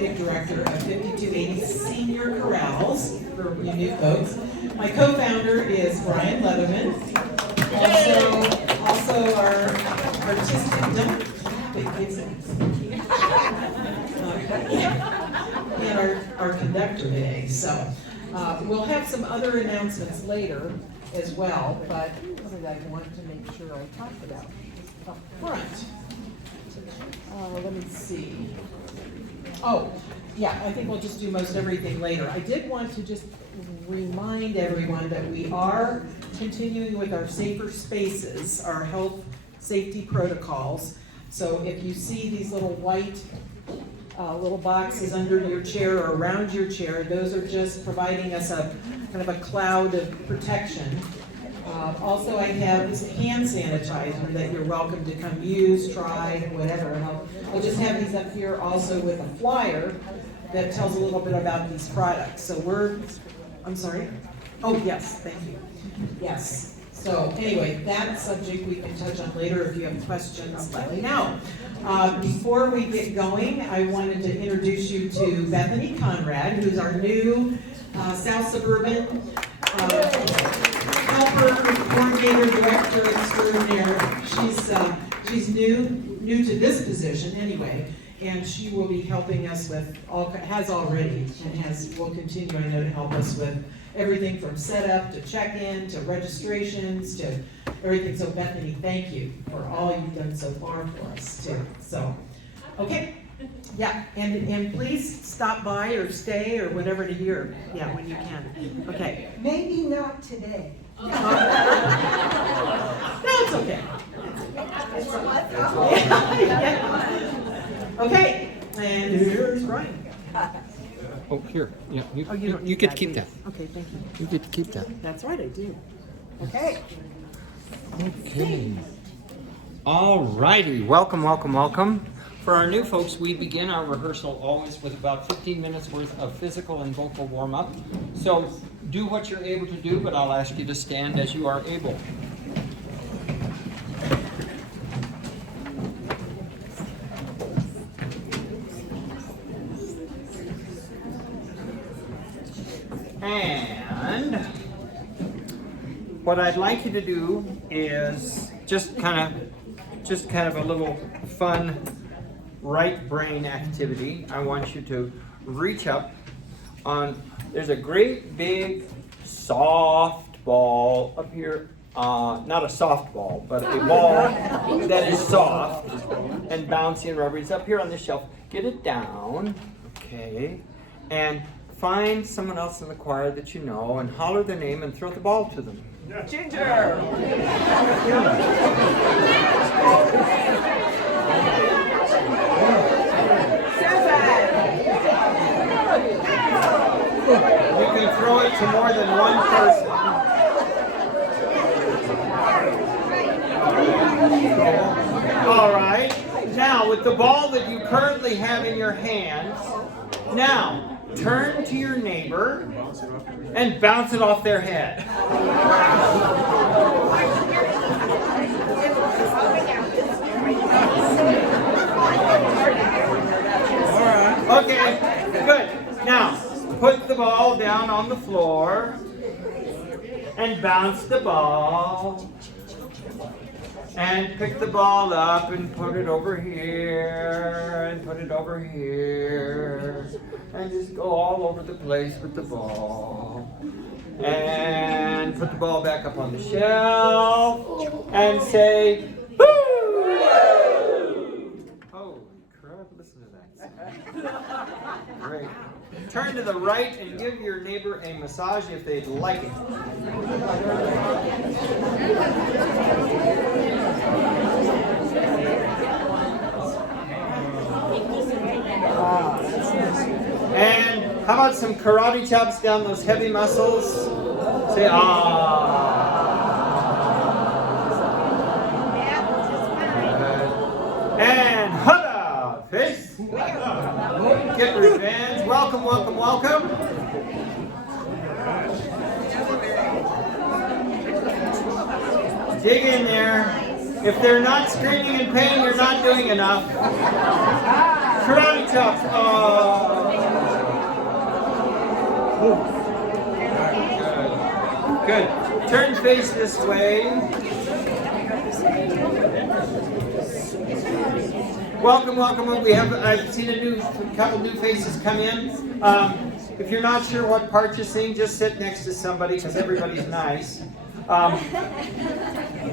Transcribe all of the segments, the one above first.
Director of 5280 Senior Corrals for you new folks. My co-founder is Brian Leatherman. Also our artistic and our conductor today. So we'll have some other announcements later as well, but what did I want to make sure I talked about up front? Let me see. Oh, yeah, I think we'll just do most everything later. I did want to just remind everyone that we are continuing with our safer spaces, our health safety protocols. So if you see these little white little boxes under your chair or around your chair, those are just providing us a kind of a cloud of protection. Also, I have this hand sanitizer that you're welcome to come use, try, whatever. And I'll just have these up here also with a flyer that tells a little bit about these products. So I'm sorry? Oh, yes, thank you. Yes. So anyway, that subject we can touch on later if you have questions, let me know. Before we get going, I wanted to introduce you to Bethany Conrad, who's our new South Suburban helper, coordinator, director extraordinaire. She's new to this position anyway, and she will be helping us with has already and will continue, I know, to help us with everything from setup to check-in to registrations to everything. So Bethany, thank you for all you've done so far for us too. So, okay. Yeah, and please stop by or stay or whatever to hear. Yeah, when you can. Okay. Maybe not today. No, it's okay. Okay, and here's Brian. Oh, here. Yeah, You don't you need get that, to keep do that. you? Okay, thank you. You get to keep that. That's right, I do. Okay. Okay. All righty. Welcome, welcome, welcome. For our new folks, we begin our rehearsal always with about 15 minutes worth of physical and vocal warm-up. So do what you're able to do, but I'll ask you to stand as you are able. And what I'd like you to do is just kind of a little fun right brain activity. I want you to reach up there's a great big soft ball up here, not a soft ball, but a ball that is soft and bouncy and rubbery. It's up here on this shelf. Get it down, okay, and find someone else in the choir that you know and holler their name and throw the ball to them. Ginger! You can throw it to more than one person. All right. Now, with the ball that you currently have in your hands, now turn to your neighbor and bounce it off their head. Okay, good. Now, put the ball down on the floor and bounce the ball. And pick the ball up and put it over here and put it over here. And just go all over the place with the ball. And put the ball back up on the shelf and say, boo! Holy crap, listen to that. Great. Turn to the right and give your neighbor a massage if they'd like it. And how about some karate chops down those heavy muscles? Say ah. And hada, face. Get revenge. Welcome, welcome, welcome. Dig in there. If they're not screaming in pain, you're not doing enough. Karate chops. Good. Turn face this way. Welcome, welcome. I've seen a couple new faces come in. If you're not sure what part you sing, just sit next to somebody because everybody's nice.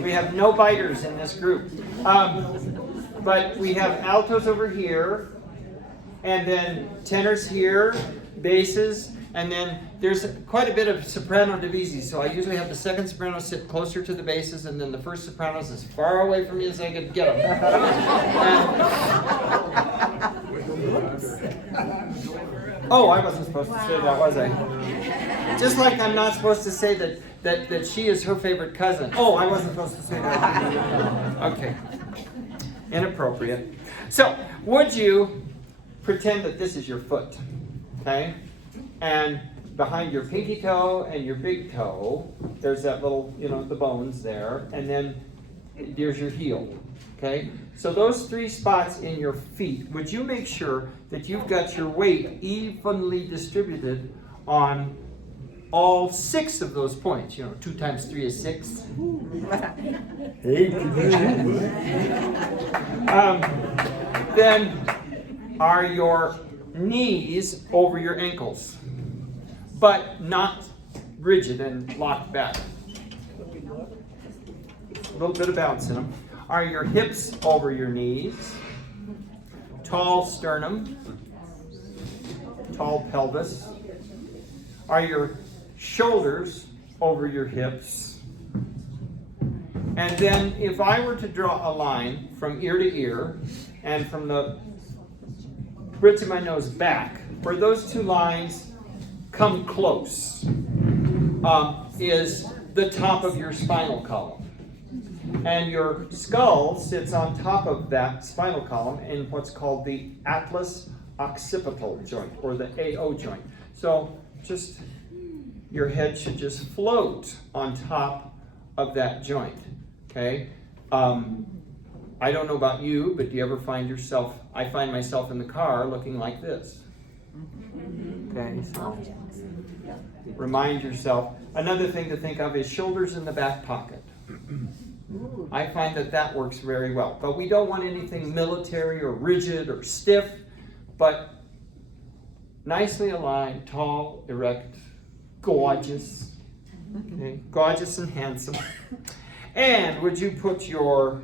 We have no biters in this group. But we have altos over here, and then tenors here, basses, and then there's quite a bit of soprano divisi. So I usually have the second soprano sit closer to the basses, and then the first sopranos as far away from me as I can get them. Oh, I wasn't supposed to say that, was I? Just like I'm not supposed to say that she is her favorite cousin. Oh, I wasn't supposed to say that. Okay. Inappropriate. So, would you pretend that this is your foot? Okay? And behind your pinky toe and your big toe, there's that little, the bones there, and then there's your heel. Okay? So those 3 spots in your feet, would you make sure that you've got your weight evenly distributed on all 6 of those points? 2 times 3 is 6. Then are your knees over your ankles, but not rigid and locked back. A little bit of bounce in them. Are your hips over your knees? Tall sternum, tall pelvis. Are your shoulders over your hips? And then if I were to draw a line from ear to ear and from the bridge of my nose back, where those 2 lines come close, is the top of your spinal column. And your skull sits on top of that spinal column in what's called the atlas occipital joint, or the AO joint. So just your head should just float on top of that joint. Okay? I don't know about you, but do you ever find yourself, I find myself in the car looking like this. Okay, so remind yourself. Another thing to think of is shoulders in the back pocket. I find that works very well. But we don't want anything military or rigid or stiff, but nicely aligned, tall, erect, gorgeous. Okay, gorgeous and handsome. And would you put your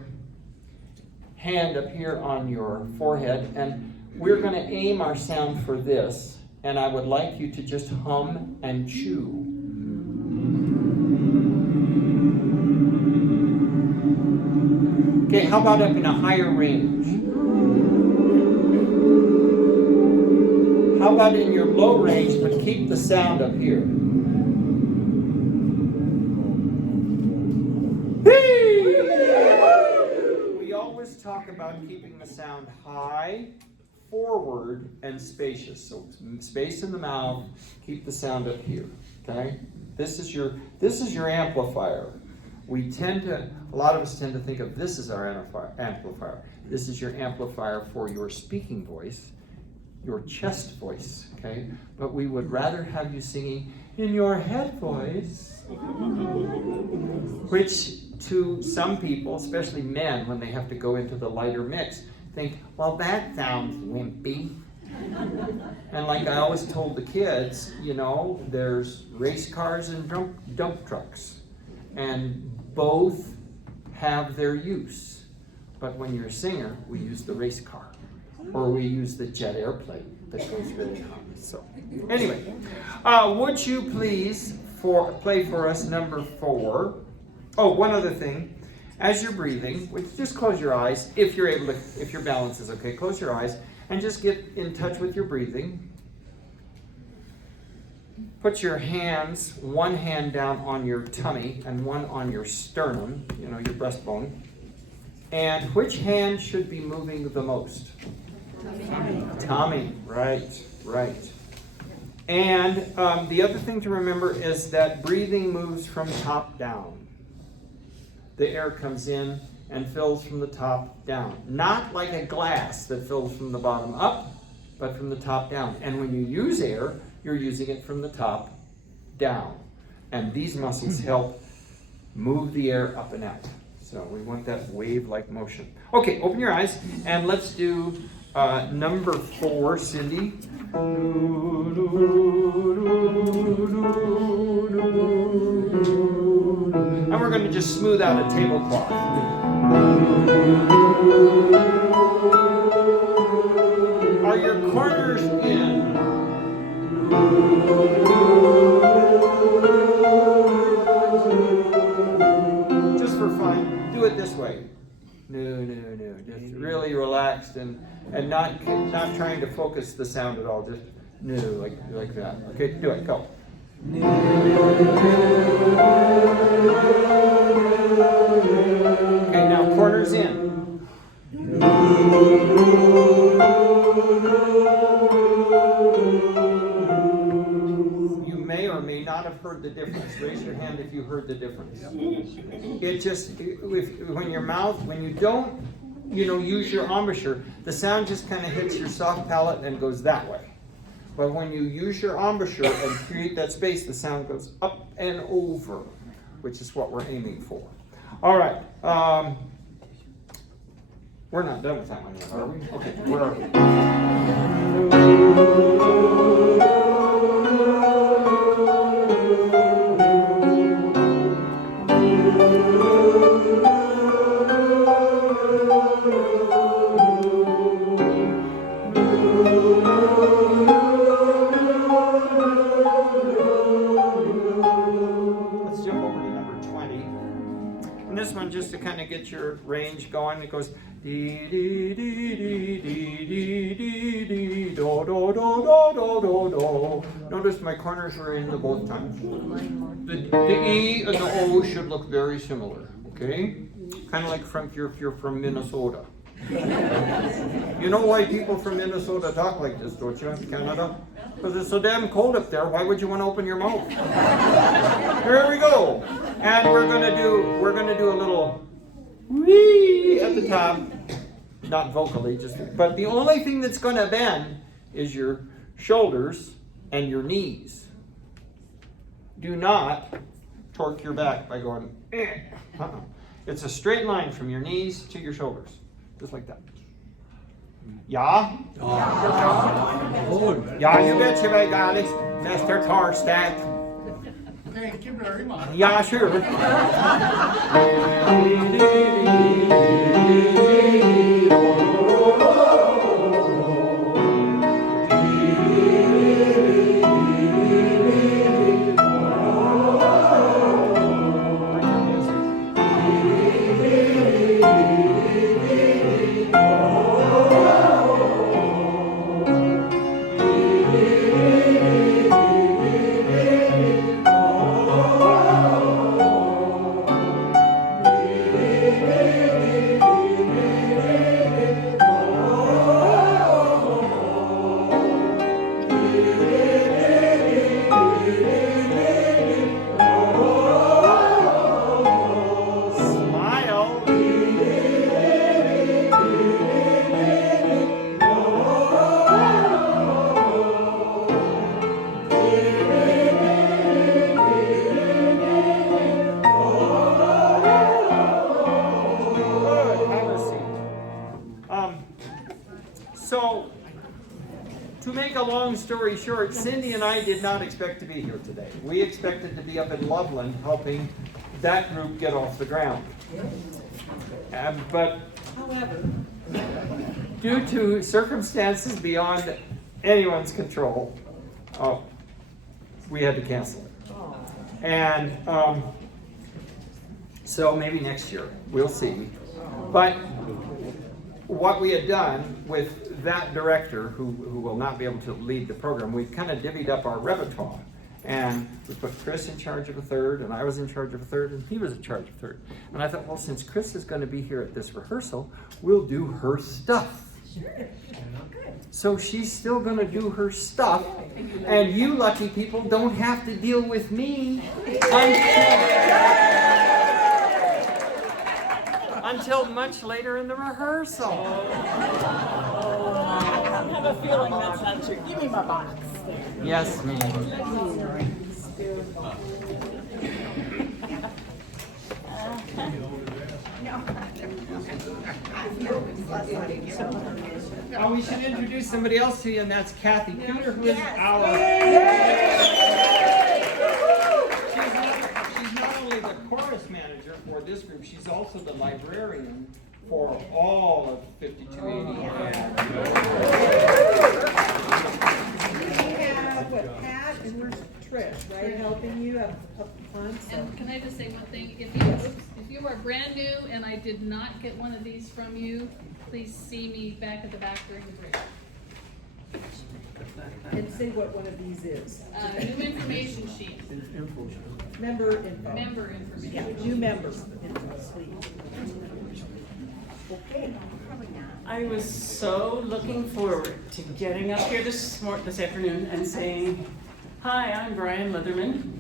hand up here on your forehead, and we're going to aim our sound for this, and I would like you to just hum and chew. Okay, how about up in a higher range? How about in your low range, but keep the sound up here? We always talk about keeping the sound high, forward, and spacious. So space in the mouth, keep the sound up here. Okay? This is your amplifier. A lot of us tend to think of this as our amplifier. This is your amplifier for your speaking voice, your chest voice, okay? But we would rather have you singing in your head voice, which to some people, especially men, when they have to go into the lighter mix, think, well, that sounds wimpy. And like I always told the kids, there's race cars and dump trucks. And both have their use. But when you're a singer, we use the race car. Or we use the jet airplane that goes really high. So, anyway, would you please play for us number 4? Oh, one other thing. As you're breathing, just close your eyes, if you're able to, if your balance is okay, close your eyes, and just get in touch with your breathing. Put your hands, one hand down on your tummy and one on your sternum, your breastbone. And which hand should be moving the most? Tummy. Right. And the other thing to remember is that breathing moves from top down. The air comes in and fills from the top down. Not like a glass that fills from the bottom up, but from the top down. And when you use air, you're using it from the top down. And these muscles help move the air up and out. So we want that wave-like motion. Okay, open your eyes and let's do number 4, Cindy. And we're going to just smooth out a tablecloth. Are your corners in? Just for fun, do it this way. No. Just really relaxed and not trying to focus the sound at all. Just no, like that. Okay, do it. Go. Okay, now corners in. You may or may not have heard the difference. Raise your hand if you heard the difference. It just, when you don't, use your embouchure, the sound just kind of hits your soft palate and goes that way. But when you use your embouchure and create that space, the sound goes up and over, which is what we're aiming for. All right. We're not done with that one yet, are we? Okay, where are we? Just to kind of get your range going, it goes dee dee dee dee dee dee dee dee do do do do do do do. Notice my corners are in the both times. The E and the O should look very similar. Okay, kind of like if you're from Minnesota. You know why people from Minnesota talk like this, don't you? Canada? Because it's so damn cold up there. Why would you want to open your mouth? Here we go. And we're gonna do a little wee at the top, not vocally, but the only thing that's gonna bend is your shoulders and your knees. Do not torque your back by going. It's a straight line from your knees to your shoulders, just like that. Ja? Ja, you betcha, my darling, Mr. Torstad. Thank you very much. Yeah, sure. So, to make a long story short, Cindy and I did not expect to be here today. We expected to be up in Loveland helping that group get off the ground. But However, due to circumstances beyond anyone's control, we had to cancel it. And so maybe next year, we'll see. But what we had done with that director, who will not be able to lead the program, we kind of divvied up our repertoire. And we put Chris in charge of a third, and I was in charge of a third, and he was in charge of a third. And I thought, well, since Chris is going to be here at this rehearsal, we'll do her stuff. Sure. So she's still going to do her stuff, and you lucky people don't have to deal with until much later in the rehearsal. I have a feeling that's not true. Give me my box there. Yes, ma'am. Oh, we should introduce somebody else to you, and that's Kathy Cooter, who is our. She's not only the chorus manager for this group, she's also the librarian for all of 5280. We have Pat and where's Trish, right, helping you up front. And can I just say one thing? If you are brand new and I did not get one of these from you, please see me back at the back during the break. And say what one of these is. New information sheet, Member info. member information. Yeah, new members info, sweet. Okay. I was so looking forward to getting up here this afternoon and saying, "Hi, I'm Brian Leatherman."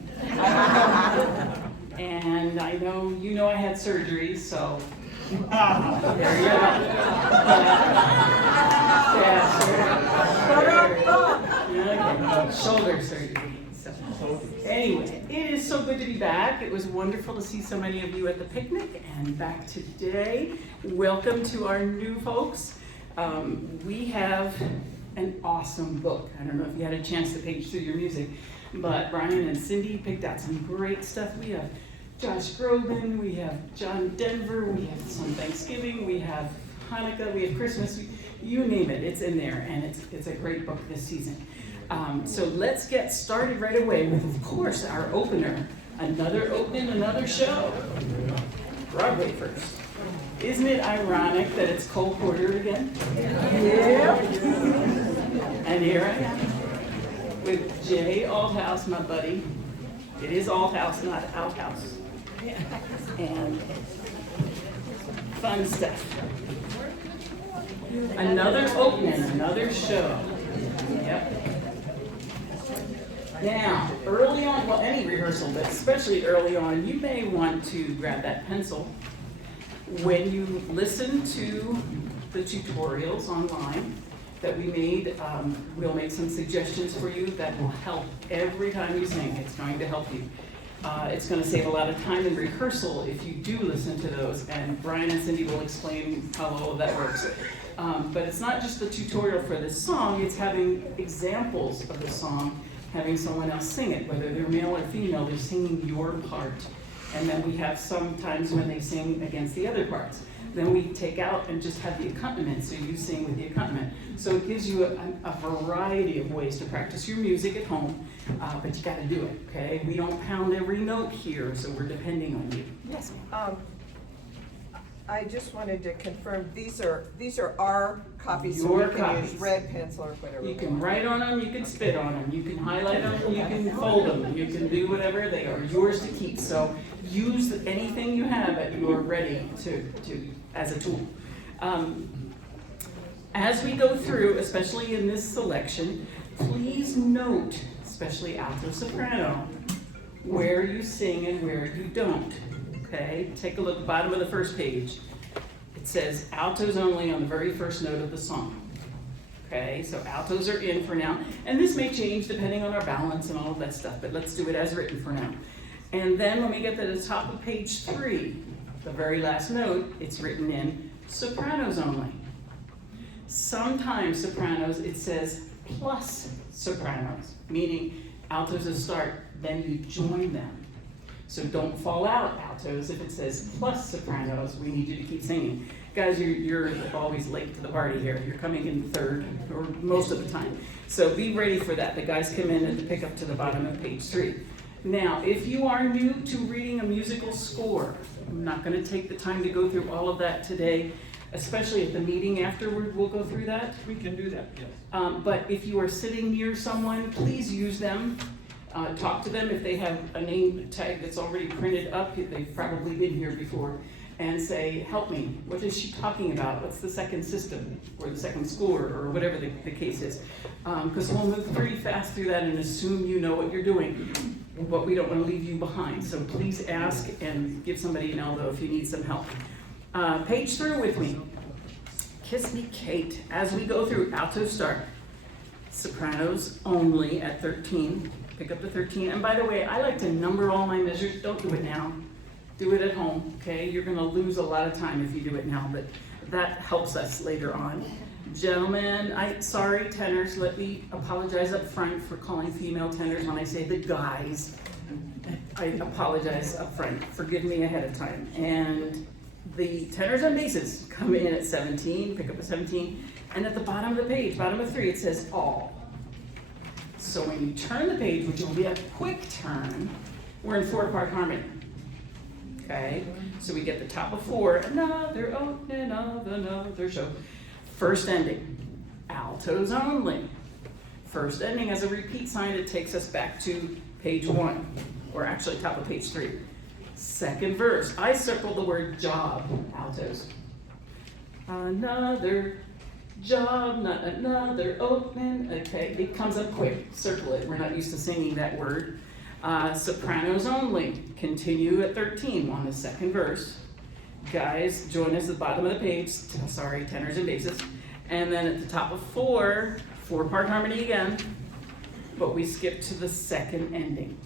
And I know you know I had surgery, so there you go. Yeah, shoulder surgery. So, anyway, it is so good to be back. It was wonderful to see so many of you at the picnic and back today. Welcome to our new folks. We have an awesome book. I don't know if you had a chance to page through your music, but Brian and Cindy picked out some great stuff. We have Josh Groban, we have John Denver, we have some Thanksgiving, we have Hanukkah, we have Christmas, you name it, it's in there, and it's a great book this season. So let's get started right away with, of course, our opener. Another opening, another show. Broadway first. Isn't it ironic that it's Cole Porter again? Yeah. And here I am with Jay Althouse, my buddy. It is Althouse, not Outhouse. And fun stuff. Another opening, another show. Yep. Now, early on, well, any rehearsal, but especially early on, you may want to grab that pencil. When you listen to the tutorials online that we made, we'll make some suggestions for you that will help every time you sing. It's going to help you. It's going to save a lot of time in rehearsal if you do listen to those, and Brian and Cindy will explain how all of that works. But it's not just the tutorial for this song, it's having examples of the song, having someone else sing it, whether they're male or female, they're singing your part. And then we have some times when they sing against the other parts. Then we take out and just have the accompaniment, so you sing with the accompaniment. So it gives you a variety of ways to practice your music at home, but you gotta do it, okay? We don't pound every note here, so we're depending on you. Yes, ma'am. I just wanted to confirm, these are our copies, so Your we can copies. use red pencil or whatever. You can write on them, you can spit on them, you can highlight them, you can fold them, you can do whatever, they are yours to keep. So use anything you have that you are ready to as a tool. As we go through, especially in this selection, please note, especially alto soprano, where you sing and where you don't. Okay, take a look at the bottom of the first page. It says altos only on the very first note of the song. Okay, so altos are in for now. And this may change depending on our balance and all of that stuff, but let's do it as written for now. And then when we get to the top of page 3, the very last note, it's written in sopranos only. Sometimes sopranos, it says plus sopranos, meaning altos will start, then you join them. So don't fall out, altos. If it says plus sopranos, we need you to keep singing. Guys, you're always late to the party here. You're coming in third, or most of the time. So be ready for that. The guys come in and pick up to the bottom of page 3. Now, if you are new to reading a musical score, I'm not going to take the time to go through all of that today, especially at the meeting afterward, we'll go through that. We can do that, yes. But if you are sitting near someone, please use them. Talk to them if they have a name tag that's already printed up, they've probably been here before, and say, help me, what is she talking about? What's the second system, or the second score, or whatever the case is. Because we'll move pretty fast through that and assume you know what you're doing, but we don't want to leave you behind. So please ask and give somebody an elbow if you need some help. Page through with me. Kiss Me Kate. As we go through, alto start. Sopranos only at 13. Pick up to 13. And by the way, I like to number all my measures. Don't do it now. Do it at home, okay? You're gonna lose a lot of time if you do it now, but that helps us later on. Gentlemen, sorry, tenors, let me apologize up front for calling female tenors when I say the guys. I apologize up front. Forgive me ahead of time. And the tenors and basses come in at 17, pick up at 17, and at the bottom of the page, bottom of 3, it says all. So when you turn the page, which will be a quick turn, we're in 4-part harmony. Okay? So we get the top of 4, another opening of another show. First ending, altos only. First ending as a repeat sign, it takes us back to page 1, or actually top of page 3. Second verse, I circled the word job, altos. Another job, not another opening. Okay, it comes up quick, circle it. We're not used to singing that word. Sopranos only, continue at 13 on the second verse. Guys, join us at the bottom of the page, sorry, tenors and basses. And then at the top of 4, 4-part harmony again, but we skip to the second ending,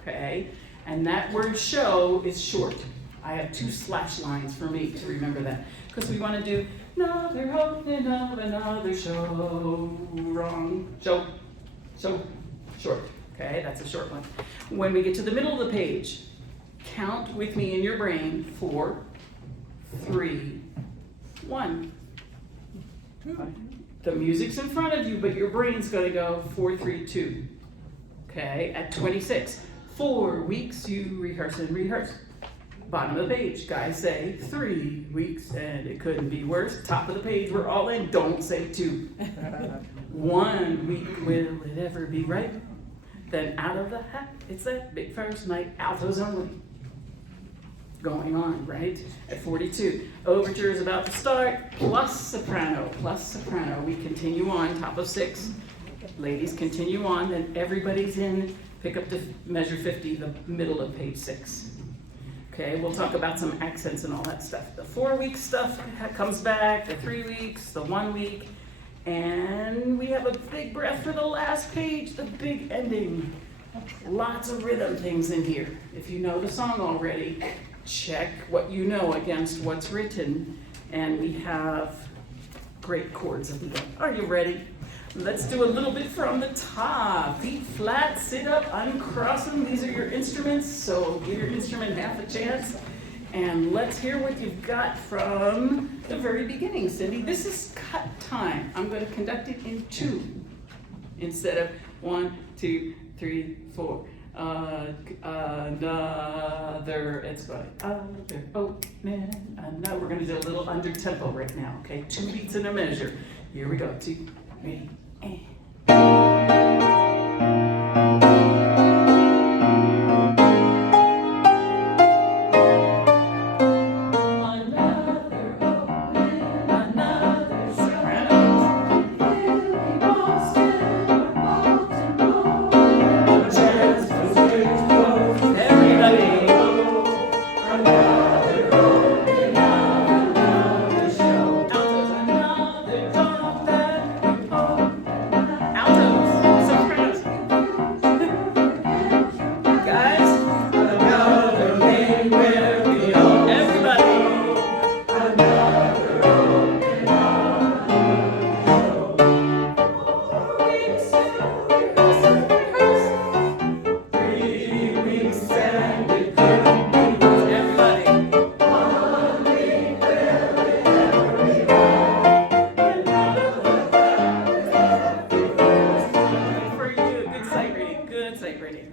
okay? And that word show is short. I have 2 slash lines for me to remember that, because we want to do another opening of another show, wrong, show, short, okay? That's a short one. When we get to the middle of the page, count with me in your brain, 4, 3, 1. The music's in front of you, but your brain's gonna go 4, 3, 2. Okay, at 26, 4 weeks you rehearse and rehearse. Bottom of the page, guys say 3 weeks and it couldn't be worse. Top of the page, we're all in, don't say 2. 1 week, will it ever be right? Then out of the hat, it's that big first night, altos only. Going on, right? At 42, overture is about to start, plus soprano. We continue on, top of 6. Ladies continue on, then everybody's in, pick up to measure 50, the middle of page 6. Okay, we'll talk about some accents and all that stuff. The 4-week stuff comes back, the 3 weeks, the 1 week, and we have a big breath for the last page, the big ending. Lots of rhythm things in here. If you know the song already, check what you know against what's written, and we have great chords at the end. Are you ready? Let's do a little bit from the top. Feet flat, sit up, uncross them. These are your instruments, so give your instrument half a chance. And let's hear what you've got from the very beginning, Cindy. This is cut time. I'm going to conduct it in 2 instead of 1, 2, 3, 4. Another, it's going, other opening, now we're gonna do a little under tempo right now, okay? 2 beats in a measure. Here we go, 2, 3, and.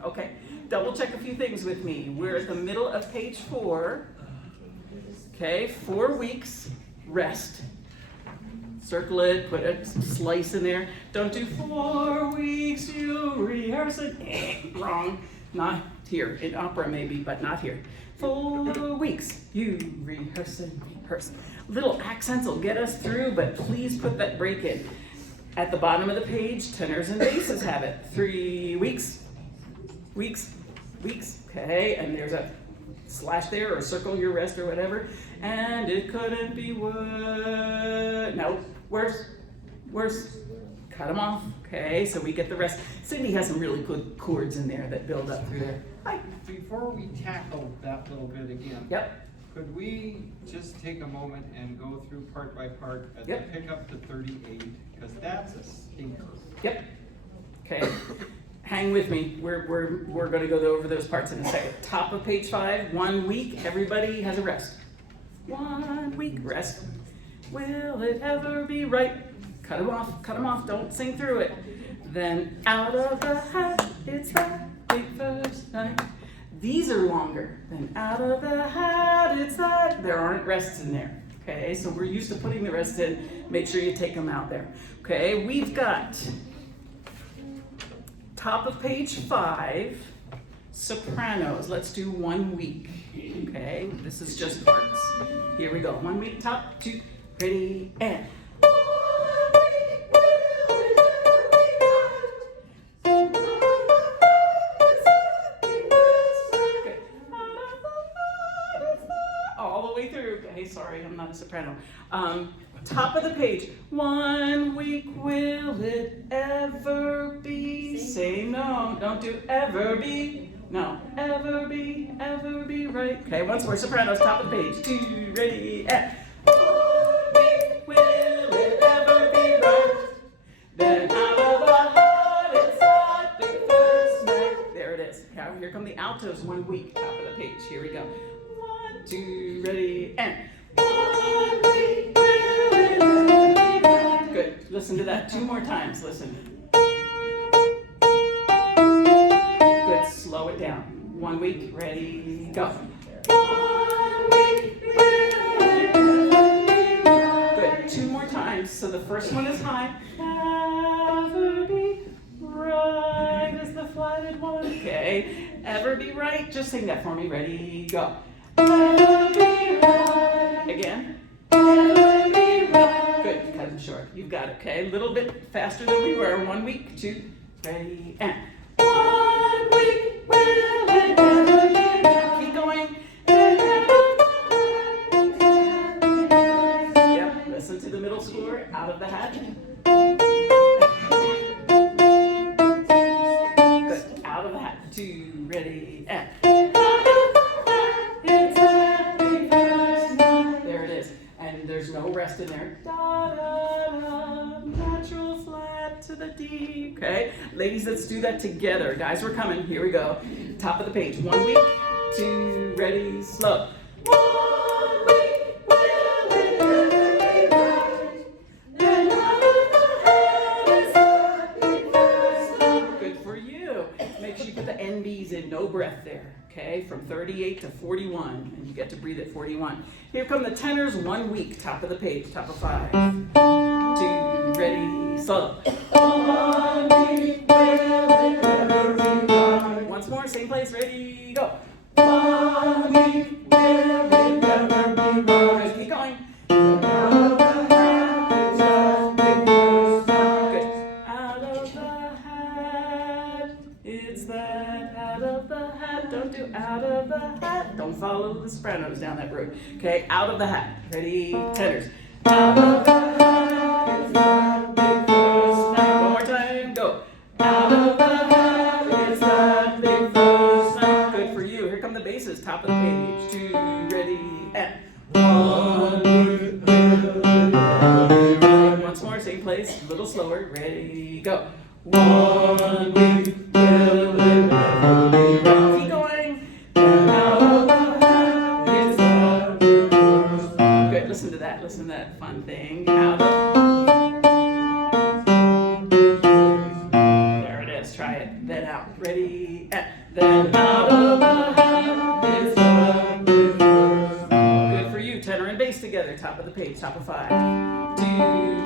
Okay, double check a few things with me. We're at the middle of page 4. Okay, 4 weeks, rest. Circle it, put a slice in there. Don't do 4 weeks, you rehearse it. Wrong, not here. In opera maybe, but not here. 4 weeks, you rehearse and rehearse. Little accents will get us through, but please put that break in. At the bottom of the page, tenors and basses have it. 3 weeks. Weeks, okay, and there's a slash there or circle your rest or whatever. And it couldn't be worse. No, worse. Cut them off. Okay, so we get the rest. Cindy has some really good chords in there that build up through there. Hi. Before we tackle that little bit again. Yep. Could we just take a moment and go through part by part at Yep. the pick up to 38, because that's a stinker. Yep. Okay. Hang with me. We're going to go over those parts in a second. Top of page 5, 1 week. Everybody has a rest. 1 week rest. Will it ever be right? Cut them off. Cut them off. Don't sing through it. Then out of the hat, it's that big first night. These are longer. Then out of the hat, it's that. There aren't rests in there. Okay, so we're used to putting the rests in. Make sure you take them out there. Okay, we've got top of page 5, sopranos. Let's do 1 week. Okay, this is just parts. Here we go. 1 week, top, 2, ready, and. All the way through. Okay, sorry, I'm not a soprano. Top of the page. 1 week, will it ever be? Say no, don't do ever be. No, ever be right. Okay, once more, sopranos, top of the page. 2, ready, and. 1 week, will it ever be right? Then out of the heart, it's that big first night. There it is. Now, here come the altos, 1 week, top of the page. Here we go. 1, 2, ready, and. 1 week, will it ever be right? Good. Listen to that 2 more times. Listen. Good. Slow it down. 1 week, ready, go. 1 week, will it ever be right? Good. 2 more times. So the first one is high. Ever be right is the flatted one. Okay. Ever be right? Just sing that for me. Ready, go. Ever be right. Again. Ever be right. Good. Cut them short. You've got it. Okay. A little bit faster than we were. 1 week, 2, ready, and. 1 week, will it ever be right? Keep going. Yep. Listen to the middle score. Out of the hat. Good. Out of the hat. 2, ready, and. There it is. And there's no rest in there. Da, da, da, natural flat to the D. Okay? Ladies, let's do that together. Guys, we're coming. Here we go. Top of the page. 1 week, 2, ready, slow. 1 week, will it ever be right? Then out of the head is that big first night. Good for you. Make sure you put the NBs in. No breath there. Okay, from 38 to 41, and you get to breathe at 41. Here come the tenors, 1 week, top of the page, top of 5. 2, ready, slow. 1 week, will it ever be right? Once more, same place, ready, go. 1 week, will it ever be right? Keep going. Good. Out of the hat, it's that out of the hat. Don't do out of the hat. Don't follow the sopranos down that road. Okay, out of the hat. Ready, tenors. Out of the hat is that big first night. 1 more time, go. Out of the hat is that big first night. Good for you. Here come the basses, top of the page. 2, ready, and. 1 week, will it ever be right? Once more, same place, a little slower. Ready, go. 1 week, will it ever be right? Keep going. And out of the hat is that big first night. Good, listen to that fun thing. Out of. There it is, try it. Then out. Ready, and. Then out of the hat is that big first night. Good for you, tenor and bass together. Top of the page, top of 5. 2,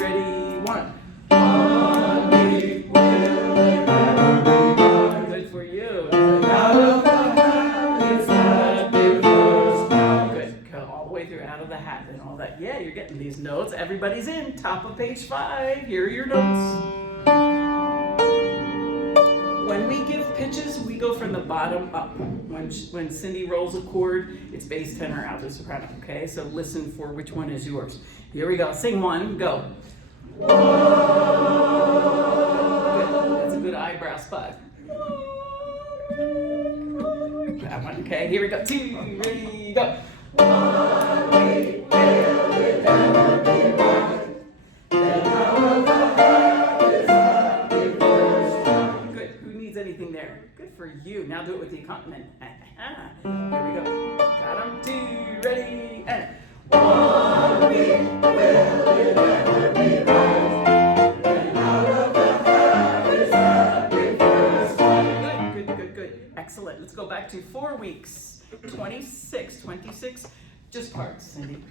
ready, 1. 1 week, will it ever be right? Good for you. And out of the hat is that big first night. Good. Go all the way through out of the hat and all that. Yeah, you're getting these notes. Everybody's in. Top of page 5. Here are your notes. When we give pitches, we go from the bottom up. When Cindy rolls a chord, it's bass, tenor, alto, soprano, okay? So listen for which one is yours. Here we go, sing one, go. Good. That's a good eyebrow spot. That one, okay, here we go, 2, 3, go. Good, who needs anything there? Good for you, now do it with the accompaniment. Here we go, got 'em, 2, ready, and 1 week will it ever be right? And out of the harvest the first one. Good. Excellent. Let's go back to 4 weeks. 26. Just parts, Cindy.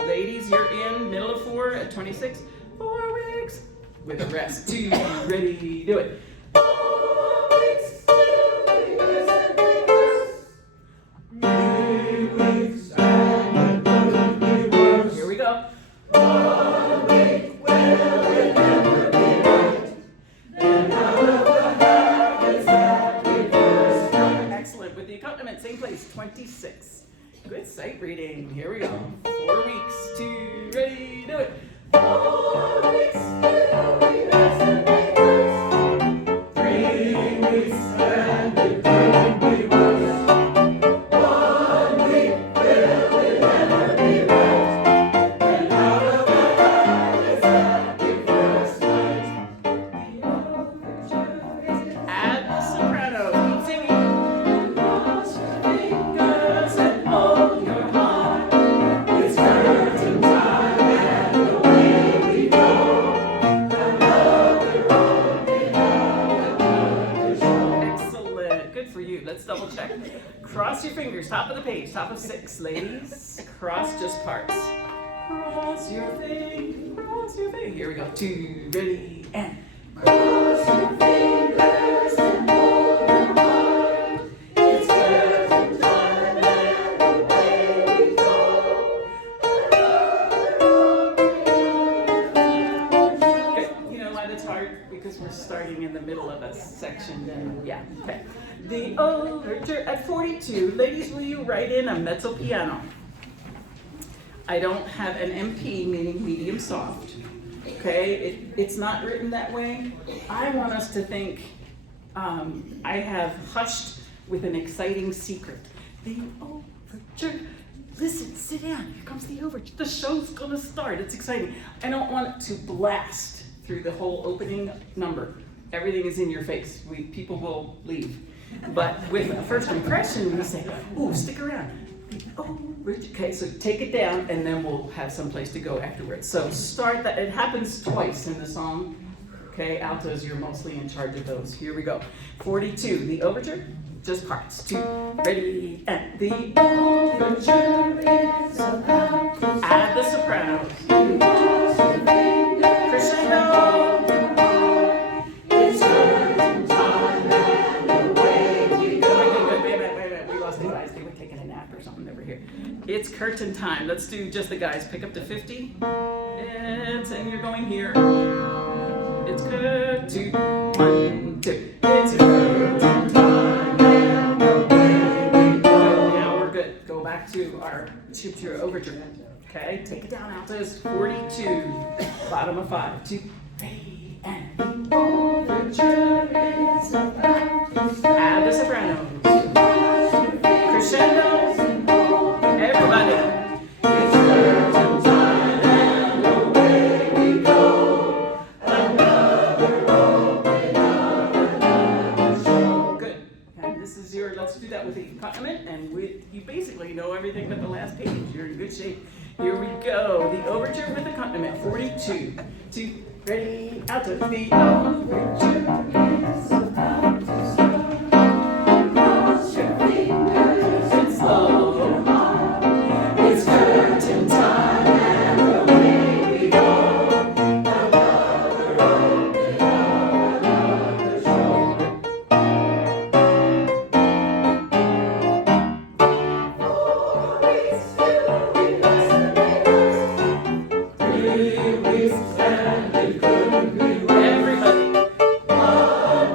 Ladies, you're in middle of 4 at 26. 4 weeks with a rest. 2, ready, do it. 4 weeks till we listen to us. 3 weeks and it couldn't be worse. Here we go. 1 week will it ever be right? Then out of the harvest that we first find. Excellent. With the accompaniment, same place. 26. Good sight reading. Here we go. 4 weeks. 2, ready, do it. 4 weeks till we listen to us. 3 weeks and it couldn't be worse. 1 week will it ever be right? And out of the harvest that we first find. Add the soprano. Keep singing. Cross your fingers and hold your heart. It's curtain time and away we go. Another opening of another show. Excellent. Good for you. Let's double check. Cross your fingers. Top of the page. Top of 6, ladies. Cross just parts. Cross your fingers. Here we go. 2, ready, and cross your fingers and hold your heart. It's curtain time and away we go. Okay, you know why that's hard? Because we're starting in the middle of a section and yeah, okay. The overture at 42. Ladies, will you write in a mezzo piano? I don't have an MP, meaning medium soft. Okay, it's not written that way. I want us to think I have hushed with an exciting secret. The overture. Listen, sit down. Here comes the overture. The show's gonna start. It's exciting. I don't want it to blast through the whole opening number. Everything is in your face. People will leave. But with a first impression, we say, "Ooh, stick around." Okay, so take it down, and then we'll have some place to go afterwards. So start that. It happens twice in the song. Okay, altos, you're mostly in charge of those. Here we go. 42, the overture, just parts. 2, ready, and the overture is about to start. Add the sopranos. Crescendo. It's curtain time and away we go. Wait a minute. We lost the guys. They were taking a nap or something over here. It's curtain time. Let's do just the guys. Pick up to 50. And you're going here. It's good. 2, 1, 2. It's curtain time and away we go. Now we're good. Go back to our overture. Okay, take it down, altos. 42. Bottom of 5. 2, ready, and the overture is about to start. Add the sopranos. Crescendos. Everybody. It's curtain time and away we go. Another opening of another show. Good. And this is your, let's do that with the accompaniment, and you basically know everything but the last page. You're in good shape. Here we go. The overture with accompaniment. 42. 2, ready, alto. The overture is about to start. Cross your fingers and slow your heart. It's curtain time and away we go. Another opening of another show. 4 weeks till we listen to us. 3 weeks and it couldn't be worse. Everybody. 1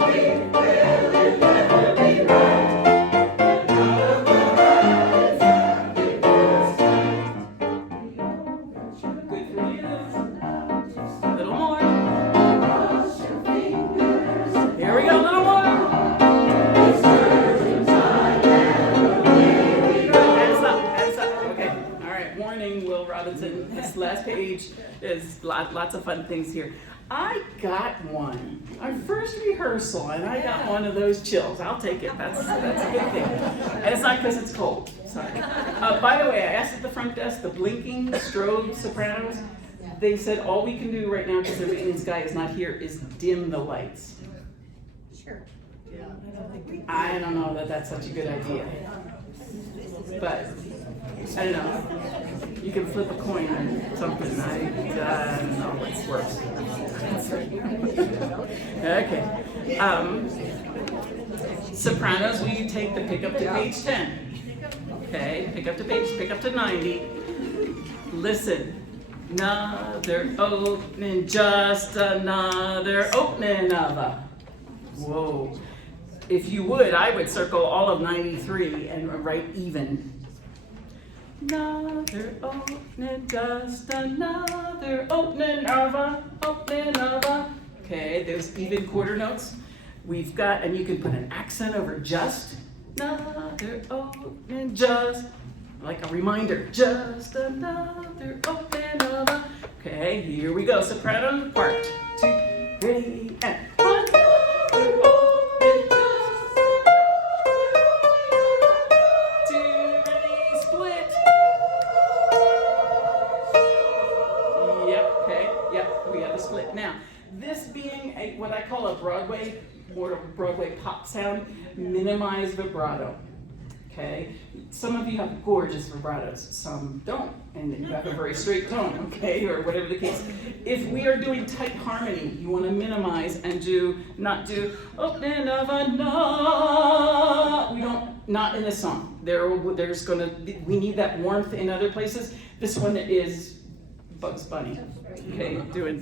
page. There's lots of fun things here. I got one. Our first rehearsal, and I got one of those chills. I'll take it. That's a good thing. And it's not because it's cold. Sorry. By the way, I asked at the front desk, the blinking strobe sopranos. They said all we can do right now, because the maintenance guy is not here, is dim the lights. I don't know that that's such a good idea. But, I don't know. You can flip a coin or something. I don't know what's worse. Okay. Sopranos, will you take the pick up to page 10? Okay, pick up to 90. Listen. Another opening, just another opening of a. Whoa. If you would, I would circle all of 93 and write even. Another opening, just another opening of a. Okay, there's even quarter notes. We've got, and you can put an accent over just. Another opening, just. Like a reminder, just another open of a. Okay, here we go. Soprano part 2, ready, and another open, just 2, ready, split. Yep, okay, yep, we have a split. Now, this being a what I call a Broadway, more of a Broadway pop sound, minimize vibrato. Okay, some of you have gorgeous vibratos, some don't, and you have a very straight tone, okay, or whatever the case. If we are doing tight harmony, you want to minimize and not do opening of a na. We don't, not in this song. There's gonna, we need that warmth in other places. This one is Bugs Bunny. Okay, doing.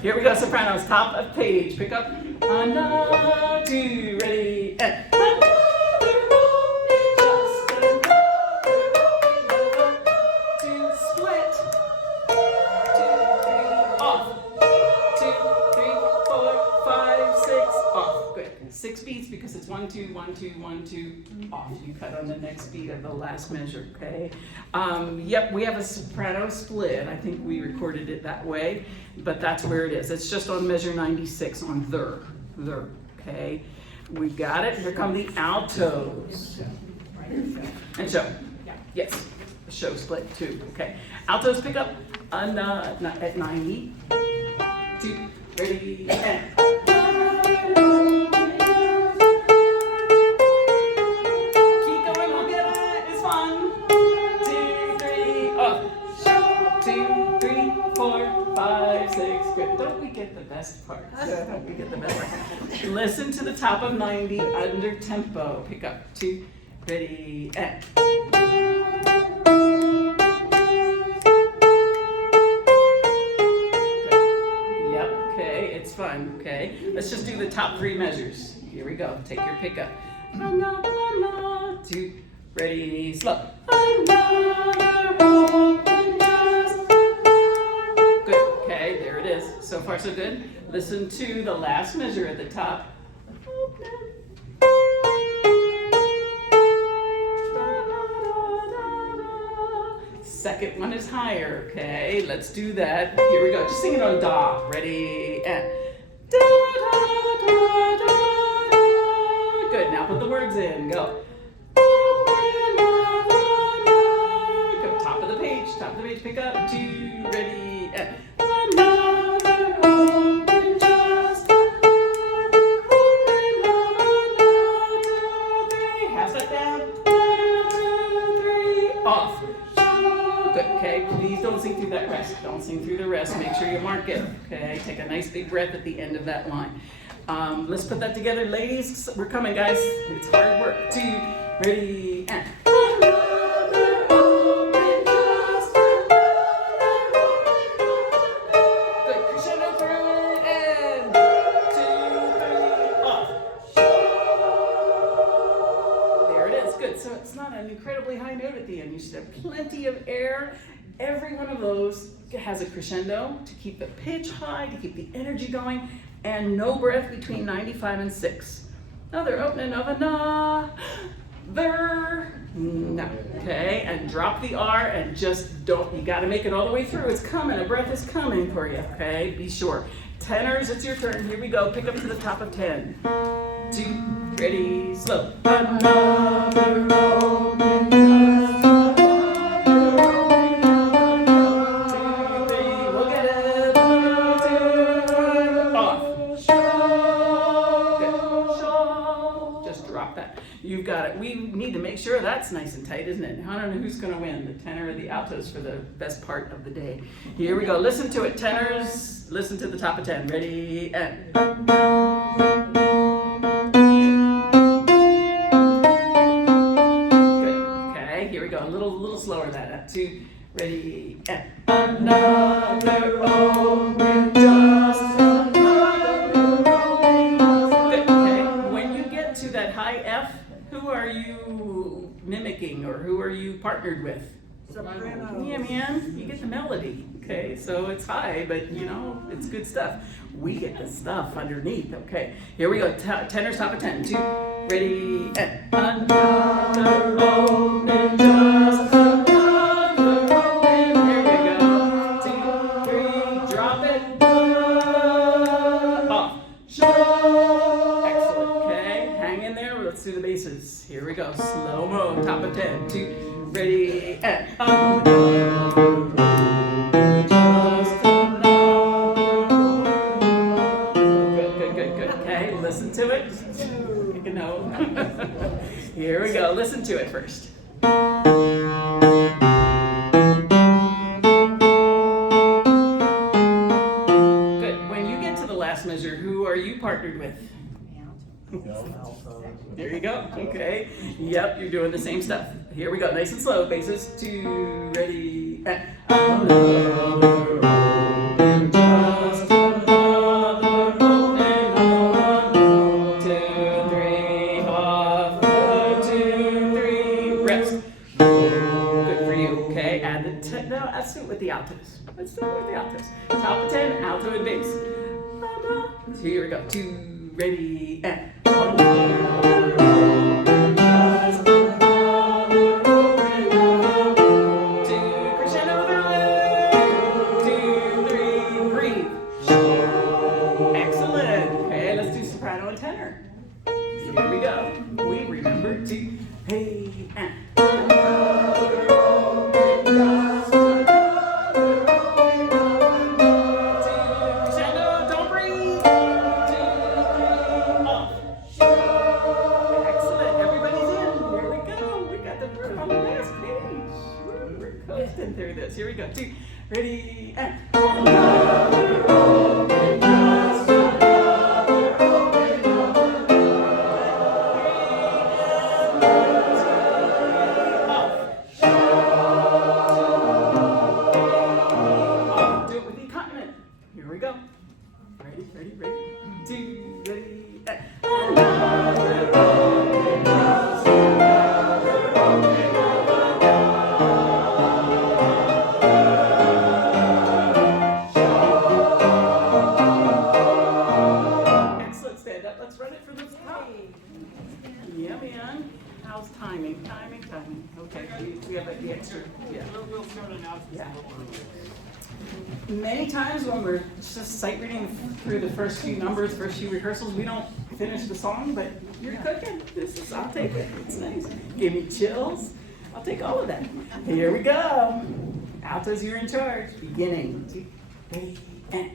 Here we go, sopranos, top of page. Pick up. 1, 2, ready, and. Six beats because it's 1, 2, 1, 2, 1, 2, off. You cut on the next beat of the last measure, okay? Yep, we have a soprano split. I think we recorded it that way, but that's where it is. It's just on measure 96 on the, okay? We got it. Here come the altos. And show. Yes, show split 2, okay? Altos pick up at 90. 2, ready, and. Don't we get the best part? Don't we get the best part? Listen to the top of 90 under tempo. Pick up 2, ready, and. Good. Yep, okay, it's fun, okay? Let's just do the top 3 measures. Here we go. Take your pickup. 2, ready, slow. There it is. So far, so good. Listen to the last measure at the top. Second one is higher. Okay, let's do that. Here we go. Just sing it on da. Ready, and. Good. Now put the words in. Go. Go. Top of the page. Top of the page. Pick up. 2, ready, and. Off. Good, okay, please don't sing through that rest. Don't sing through the rest. Make sure you mark it, okay? Take a nice big breath at the end of that line. Let's put that together, ladies. We're coming, guys. It's hard work. 2, ready, and. Good, crescendo through it, and 2, 3, off. There it is, good. So it's not an incredibly high note at the end. You should have plenty of air. Every one of those has a crescendo to keep the pitch high, to keep the energy going, and no breath between 95 and 6. Another opening of a na. No. Okay, and drop the R and just don't, you gotta make it all the way through. It's coming, a breath is coming for you, okay? Be sure. Tenors, it's your turn. Here we go. Pick up to the top of 10. 2, ready, slow. Another open just we'll get it. 1, 2, off. Good. Just drop that. You've got it. We need to make sure that's nice and tight, isn't it? I don't know who's going to win, the tenor or the altos for the best part of the day. Here we go. Listen to it, tenors. Listen to the top of 10. Ready, and. Good. Okay, here we go. A little slower that. 2, ready, and. Another open just another open. Good. Okay. When you get to that high F, who are you mimicking or who are you partnered with? Soprano. Yeah, man, you get the melody, okay? So it's high, but you know, it's good stuff. We get the stuff underneath, okay? Here we go, tenors top of 10, 2, ready, and another open, just another open. There we go, 2, 3, drop it, off. Excellent, okay? Hang in there, let's do the basses. Here we go, slow-mo, top of 10, 2, ready, and good. Okay, listen to it. Take a note. Here we go. Listen to it first. Good. When you get to the last measure, who are you partnered with? There you go. Okay. Yep, you're doing the same stuff. Here we go. Nice and slow. Basses. 2, ready, and another open, just another open. 2, 3, off. 2, 3, rest. Good for you. Okay. Add the now. Let's do it with the altos. Top of 10, alto and bass. Here we go. 2, ready, and. Here we go. We remember to hey and. Crescendo, don't breathe. 2, 3, off. Excellent. Everybody's in. Here we go. We got the group on the last page. We're coasting through this. Here we go. 2, ready, and. Many times when we're just sight reading through the first few numbers, first few rehearsals, we don't finish the song, but you're cooking. I'll take it. It's nice. Give me chills. I'll take all of that. Here we go. Altos, you're in charge. Beginning. 2, 3, and.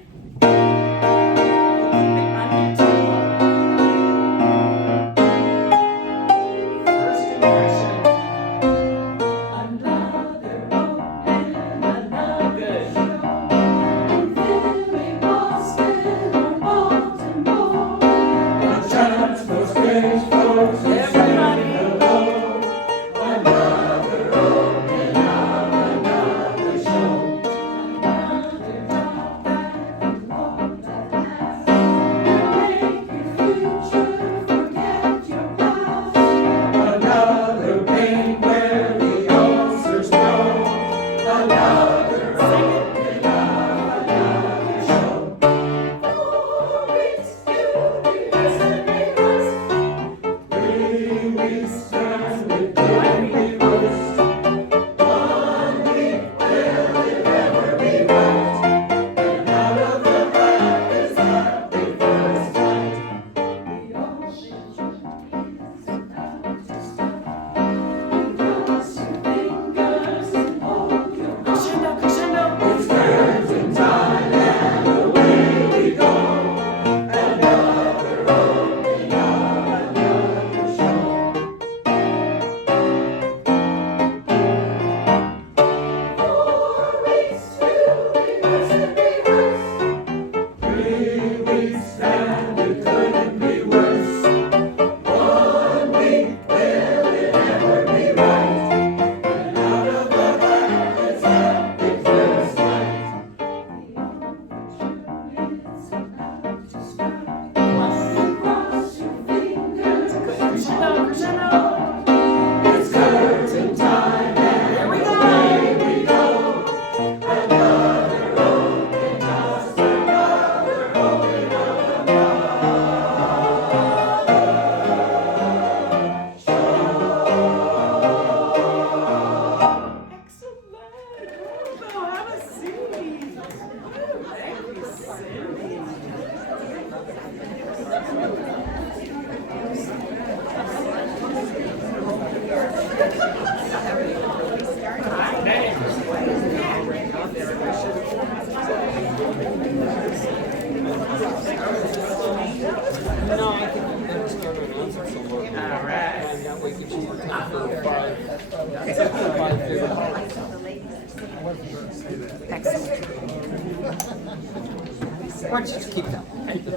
Why don't you just keep that?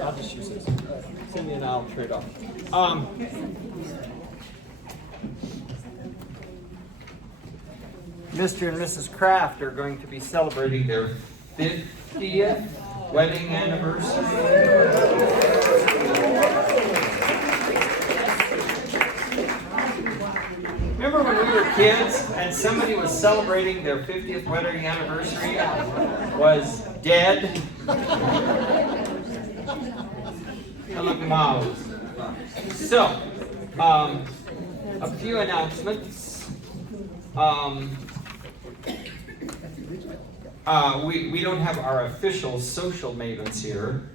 I'll just use this. Cindy and I'll trade off. Mr. and Mrs. Kraft are going to be celebrating their 50th wedding anniversary. Remember when we were kids and somebody was celebrating their 50th wedding anniversary, was dead? I look marvelous. So, a few announcements. We don't have our official social mavens here.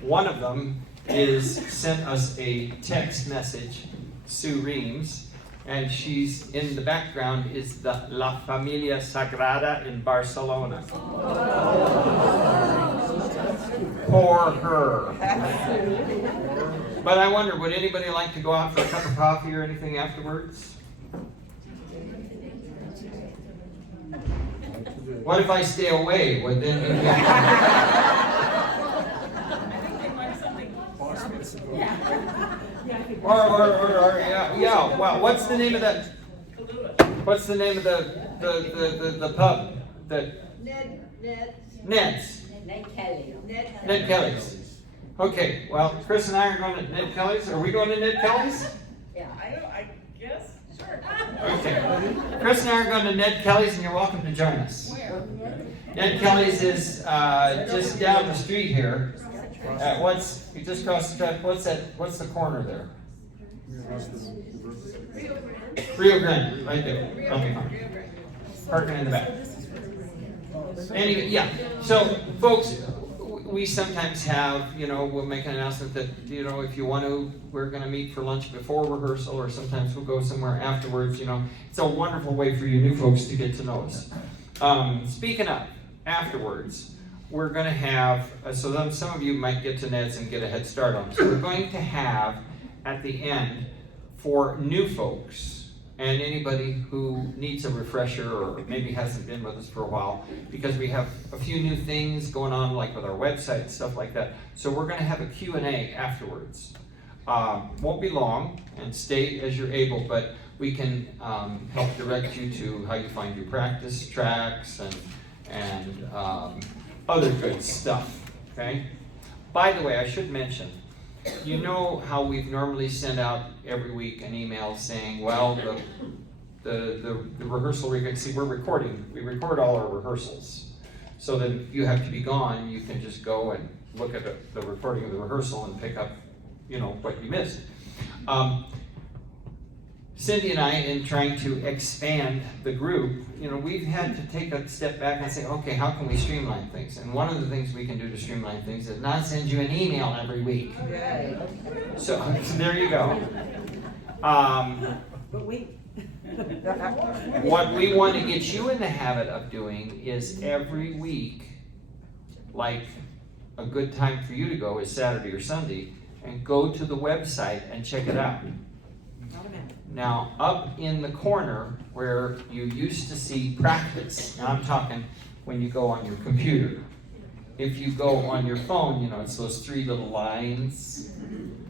One of them sent us a text message, Sue Reams, and she's in the background is the La Familia Sagrada in Barcelona. Poor her. But I wonder, would anybody like to go out for a cup of coffee or anything afterwards? What if I stay away? Would then yeah. Well, what's the name of that? What's the name of the pub? Ned's. Ned Kelly's. Okay. Well, Chris and I are going to Ned Kelly's. Are we going to Ned Kelly's? I guess, sure. Okay. Chris and I are going to Ned Kelly's, and you're welcome to join us. Where? Ned Kelly's is just down the street here. You just crossed the street. What's the corner there? Rio Grande, right there. Okay. Parking in the back. Anyway, yeah. So, folks, we sometimes have, we'll make an announcement that, if you want to, we're going to meet for lunch before rehearsal, or sometimes we'll go somewhere afterwards. It's a wonderful way for you new folks to get to know us. Speaking of afterwards, we're going to have, so then some of you might get to Ned's and get a head start on it. So we're going to have, at the end, for new folks, and anybody who needs a refresher or maybe hasn't been with us for a while, because we have a few new things going on, like with our website and stuff like that. So we're going to have a Q&A afterwards. Won't be long, and stay as you're able, but we can help direct you to how you find your practice tracks and other good stuff, okay? By the way, I should mention, you know how we've normally sent out every week an email saying, well, the rehearsal, see, we record all our rehearsals. So that if you have to be gone, you can just go and look at the recording of the rehearsal and pick up, what you missed. Cindy and I, in trying to expand the group, we've had to take a step back and say, okay, how can we streamline things? And one of the things we can do to streamline things is not send you an email every week. So there you go. What we want to get you in the habit of doing is every week, like a good time for you to go is Saturday or Sunday, and go to the website and check it out. Now, up in the corner where you used to see practice, now I'm talking when you go on your computer. If you go on your phone, it's those 3 little lines,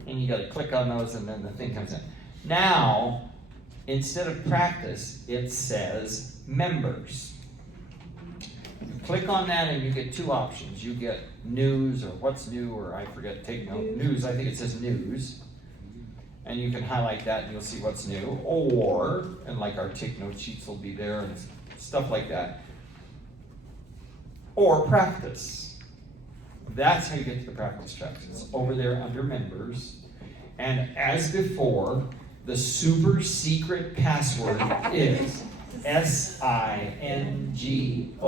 and you gotta click on those and then the thing comes in. Now, instead of practice, it says members. You click on that and you get 2 options. You get news, or what's new, or I forget, take note, news, I think it says news. And you can highlight that and you'll see what's new. Or, and like our take note sheets will be there and stuff like that. Or practice. That's how you get to the practice tracks. It's over there under members. And as before, the super secret password is SINGON,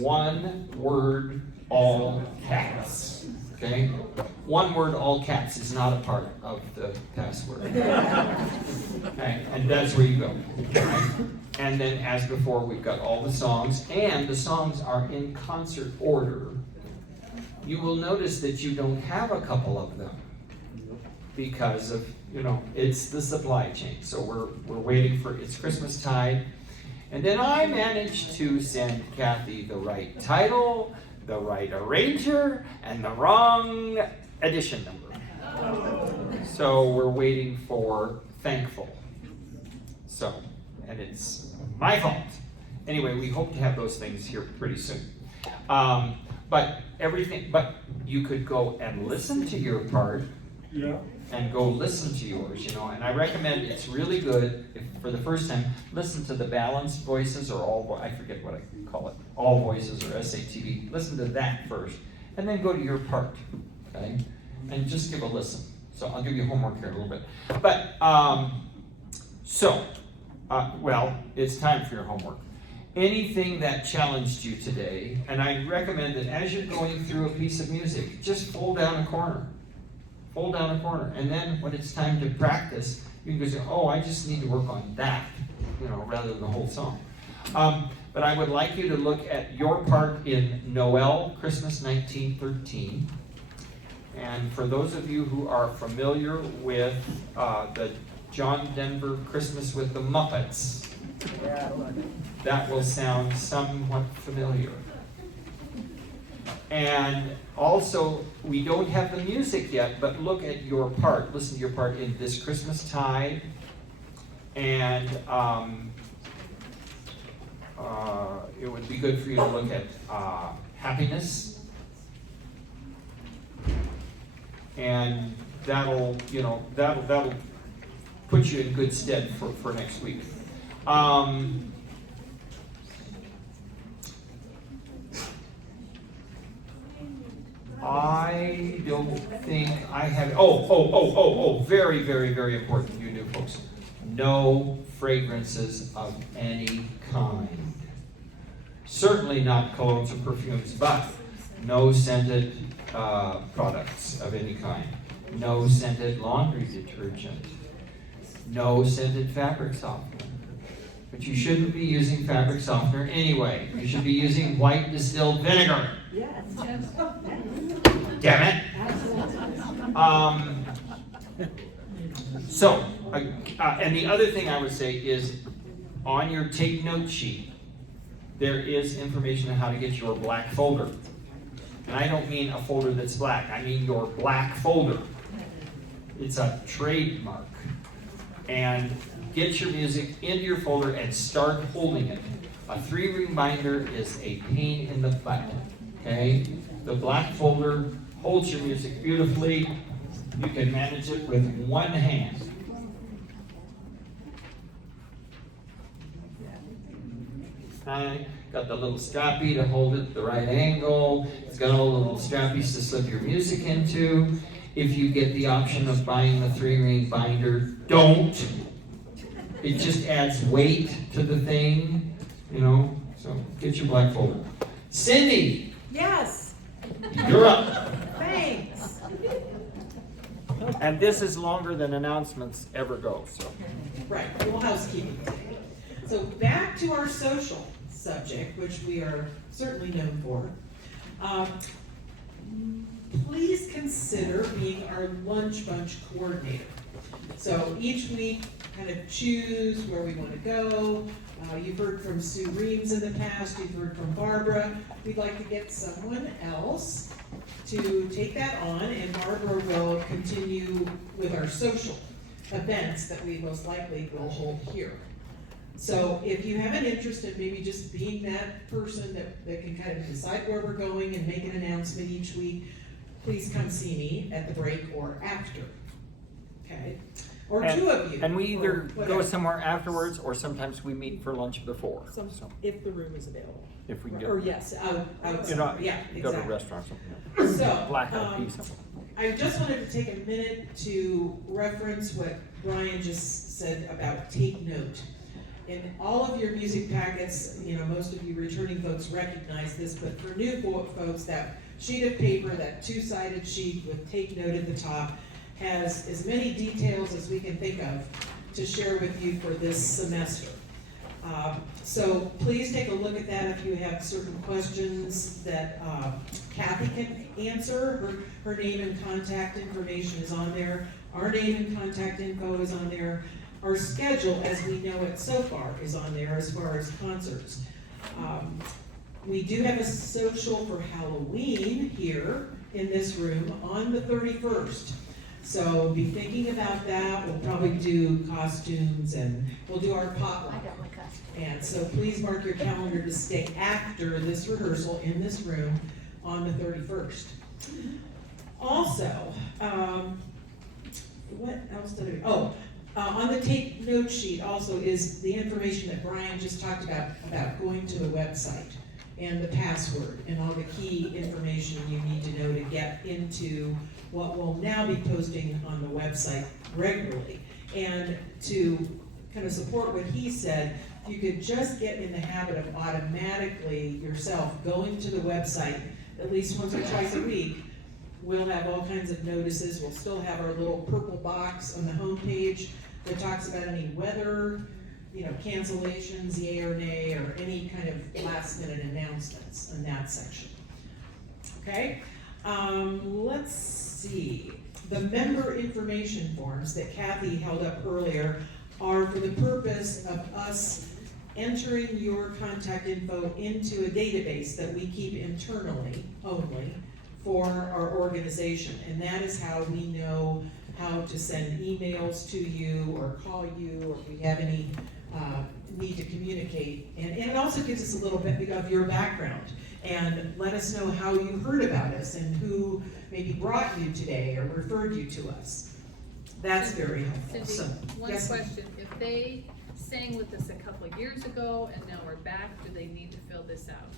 one word, all caps. Okay? One word, all caps is not a part of the password. Okay? And that's where you go. Right? And then, as before, we've got all the songs, and the songs are in concert order. You will notice that you don't have a couple of them. because of, it's the supply chain. So we're waiting for, it's Christmas tide. And then I managed to send Kathy the right title, the right arranger, and the wrong edition number. So we're waiting for Thankful. So, and it's my fault. Anyway, we hope to have those things here pretty soon. But you could go and listen to your part. Yeah. And go listen to yours, and I recommend, it's really good, if for the first time, listen to the balanced voices or I forget what I call it, all voices or SATV, listen to that first, and then go to your part, okay? And just give a listen. So I'll give you homework here in a little bit. But, it's time for your homework. Anything that challenged you today, and I recommend that as you're going through a piece of music, just fold down a corner. Fold down a corner, and then when it's time to practice, you can go say, oh, I just need to work on that, rather than the whole song. But I would like you to look at your part in Noel, Christmas 1913. And for those of you who are familiar with the John Denver Christmas with the Muppets, that will sound somewhat familiar. And also, we don't have the music yet, but look at your part. Listen to your part in This Christmas Tide. And it would be good for you to look at Happiness. And that'll put you in good stead for next week. I don't think I have, very, very, very important, you new folks. No fragrances of any kind. Certainly not colognes or perfumes, but no scented products of any kind. No scented laundry detergent. No scented fabric softener. But you shouldn't be using fabric softener anyway. You should be using white distilled vinegar. Yes. Damn it. And the other thing I would say is, on your take note sheet, there is information on how to get your black folder. And I don't mean a folder that's black, I mean your black folder. It's a trademark. And get your music into your folder and start holding it. A 3-ring binder is a pain in the butt, okay? The black folder holds your music beautifully. You can manage it with one hand. Okay. Got the little strappy to hold it at the right angle. It's got all the little strappies to slip your music into. If you get the option of buying the 3-ring binder, don't. It just adds weight to the thing, so get your black folder. Cindy! Yes, You're up. thanks. And this is longer than announcements ever go, so. Right, a little housekeeping. So back to our social subject, which we are certainly known for. Please consider being our lunch bunch coordinator. So each week, kind of choose where we want to go. You've heard from Sue Reams in the past, you've heard from Barbara. We'd like to get someone else to take that on, and Barbara will continue with our social events that we most likely will hold here. So if you have an interest in maybe just being that person that can kind of decide where we're going and make an announcement each week, please come see me at the break or after, okay? Or two of you. And we either or go whatever. somewhere afterwards, or sometimes we meet for lunch before. Some, if the room is available. If we can Or get, yes, outside, yeah, go to a exactly. restaurant or something. So, Black Eyed Peas. something. I just wanted to take a minute to reference what Brian just said about take note. In all of your music packets, most of you returning folks recognize this, but for new folks, that sheet of paper, that 2-sided sheet with take note at the top, has as many details as we can think of to share with you for this semester. So please take a look at that if you have certain questions that Kathy can answer. Her name and contact information is on there. Our name and contact info is on there. Our schedule, as we know it so far, is on there as far as concerts. We do have a social for Halloween here in this room on the 31st. So be thinking about that. We'll probably do costumes and we'll do our potluck. And so please mark your calendar to stay after this rehearsal in this room on the 31st. Also, what else did I, on the take note sheet also is the information that Brian just talked about going to the website and the password and all the key information you need to know to get into what we'll now be posting on the website regularly. And to kind of support what he said, if you could just get in the habit of automatically yourself going to the website at least once or twice a week, we'll have all kinds of notices. We'll still have our little purple box on the homepage that talks about any weather, cancellations, yay or nay, or any kind of last minute announcements in that section. Okay, let's see. The member information forms that Kathy held up earlier are for the purpose of us entering your contact info into a database that we keep internally only for our organization. And that is how we know how to send emails to you or call you, or if we have any need to communicate. And it also gives us a little bit of your background and let us know how you heard about us and who maybe brought you today or referred you to us. That's very helpful. Cindy, So, one yes, ma'am. question. If they sang with us a couple of years ago and now we're back, do they need to fill this out?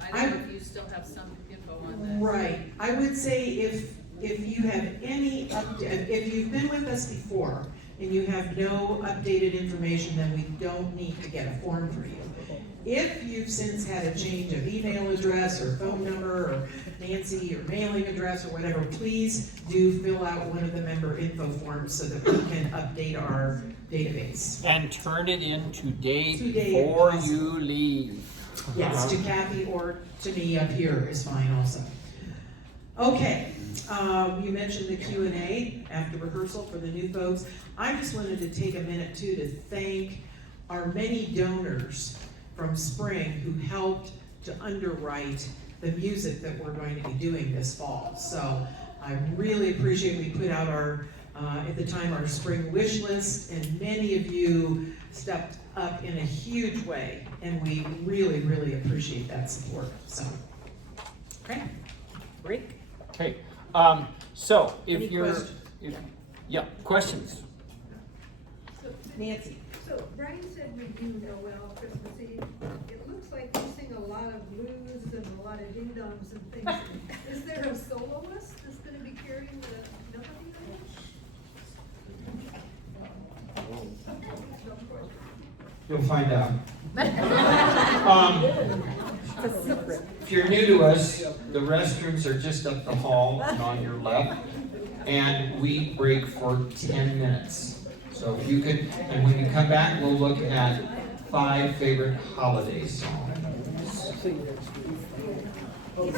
I don't know if you still have some info on that. Right. I would say if you have any if you've been with us before and you have no updated information, then we don't need to get a form for you. If you've since had a change of email address or phone number or Nancy or mailing address or whatever, please do fill out one of the member info forms so that we can update our database. And turn it in today Today, before if you leave. Yes, to Kathy or to me up here is fine also. Okay, you mentioned the Q&A after rehearsal for the new folks. I just wanted to take a minute too to thank our many donors from spring who helped to underwrite the music that we're going to be doing this fall. So I really appreciate we put out our, at the time, our spring wish list, and many of you stepped up in a huge way, and we really, really appreciate that support. So, okay, Rick? Okay, so if Any you're, questions? yeah, questions? Nancy. So Brian said we do Noel, Christmas Eve. It looks like you sing a lot of blues and a lot of ding-dongs and things. Is there a soloist that's gonna be carrying the melody? You'll find out. If you're new to us, the restrooms are just up the hall and on your left, and we break for 10 minutes. So if you could, and when you come back, we'll look at 5 favorite holiday songs. All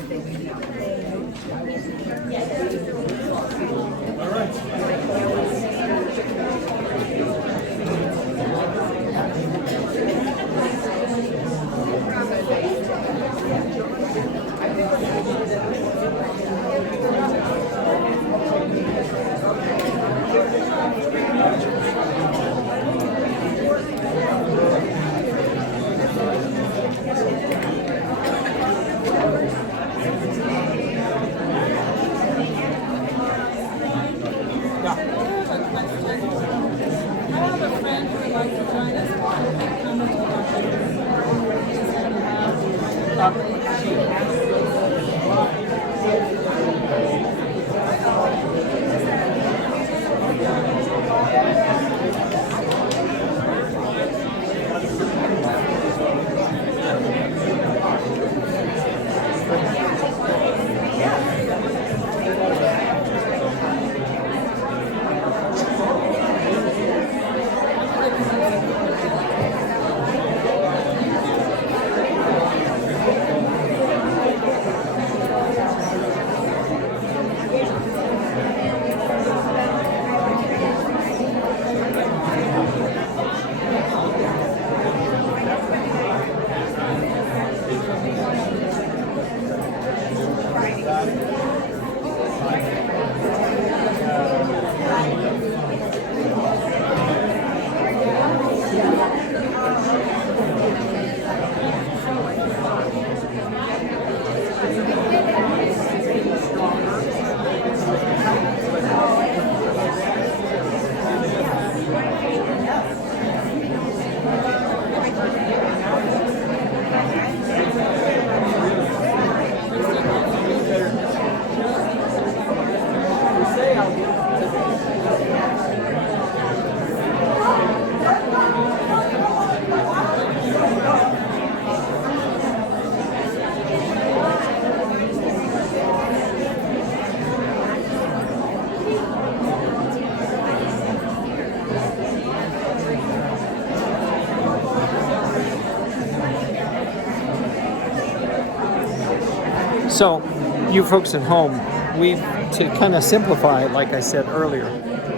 So, you folks at home, to kind of simplify, like I said earlier,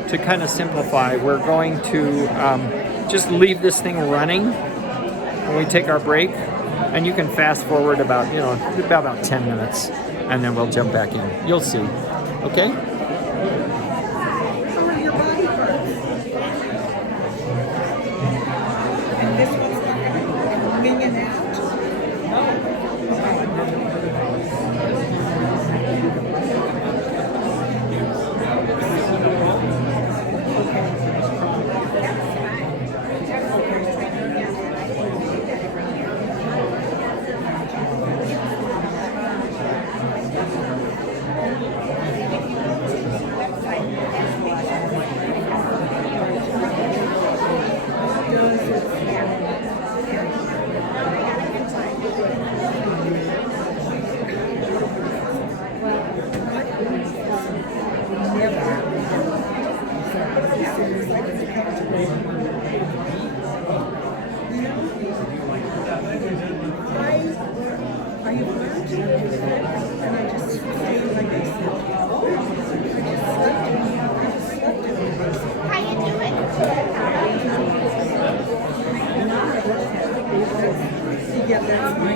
to kind of simplify, we're going to just leave this thing running when we take our break, and you can fast forward about 10 minutes, and then we'll jump back in. You'll see. Okay? How are your body parts? And this one's not winging out. Are you learning to do that? And I just say like this. I just slept in How you doing? Yeah, that's my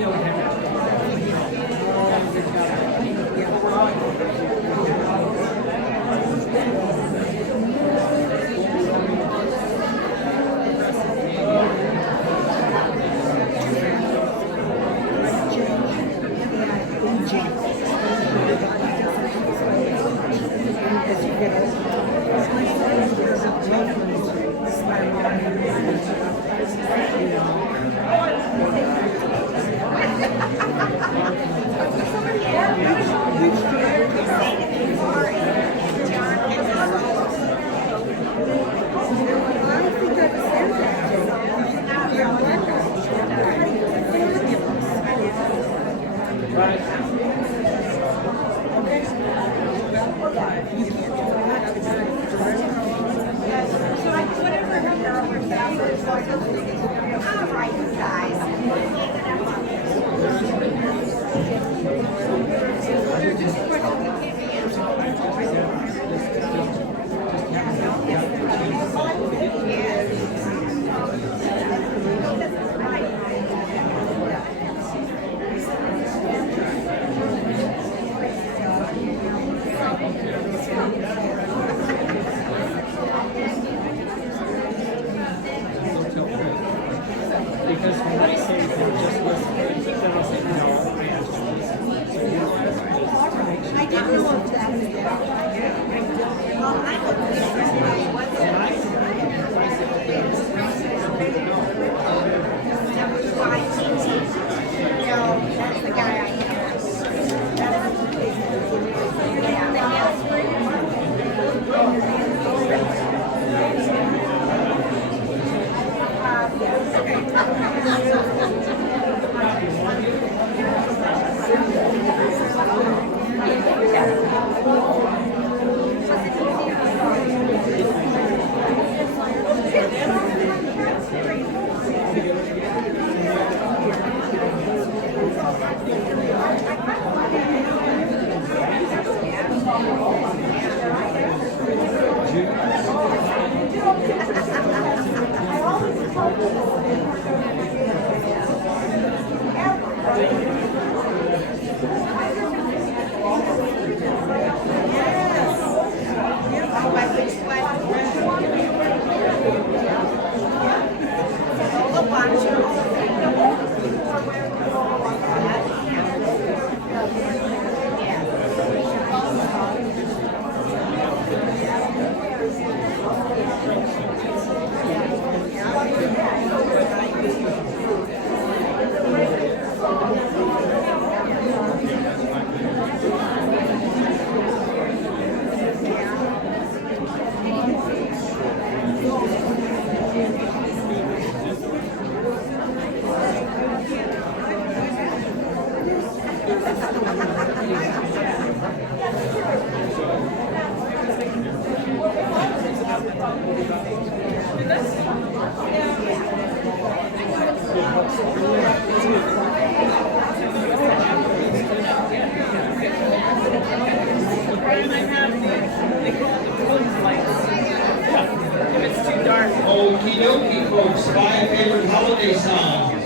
Okey-dokey, folks, 5 favorite holiday songs.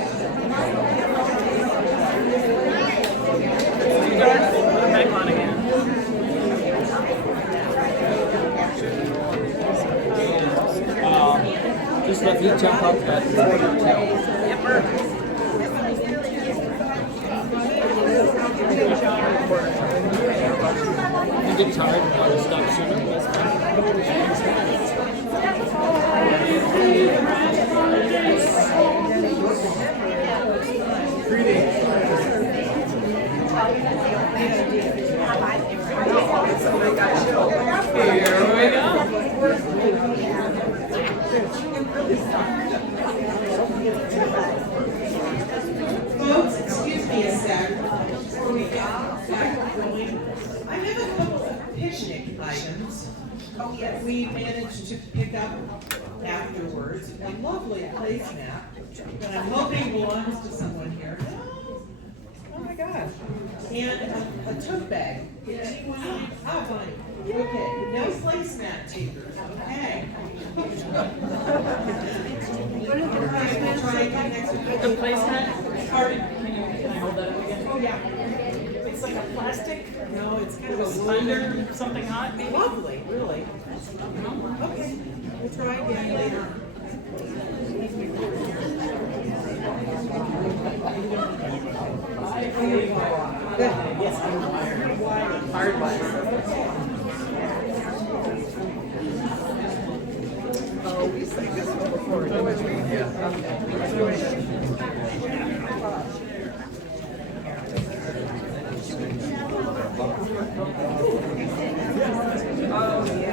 Back on again. Just let me jump up that. You get tired and want to stop sooner. Here we go. Folks, excuse me a sec, before we get going. I have a couple of picnic items. Oh, yes. We managed to pick up afterwards, a lovely placemat that I'm hoping belongs to someone here. Oh my gosh. And a tote bag. Anyone? Ah, Bonnie. Okay, no placemat takers, okay. The placemat. Pardon? Can I hold that up again? Oh, yeah. It's like a plastic. No, it's kind of It was a under something hot, maybe. lovely, really. Okay, we'll try again later. Yes, I'm hardwired.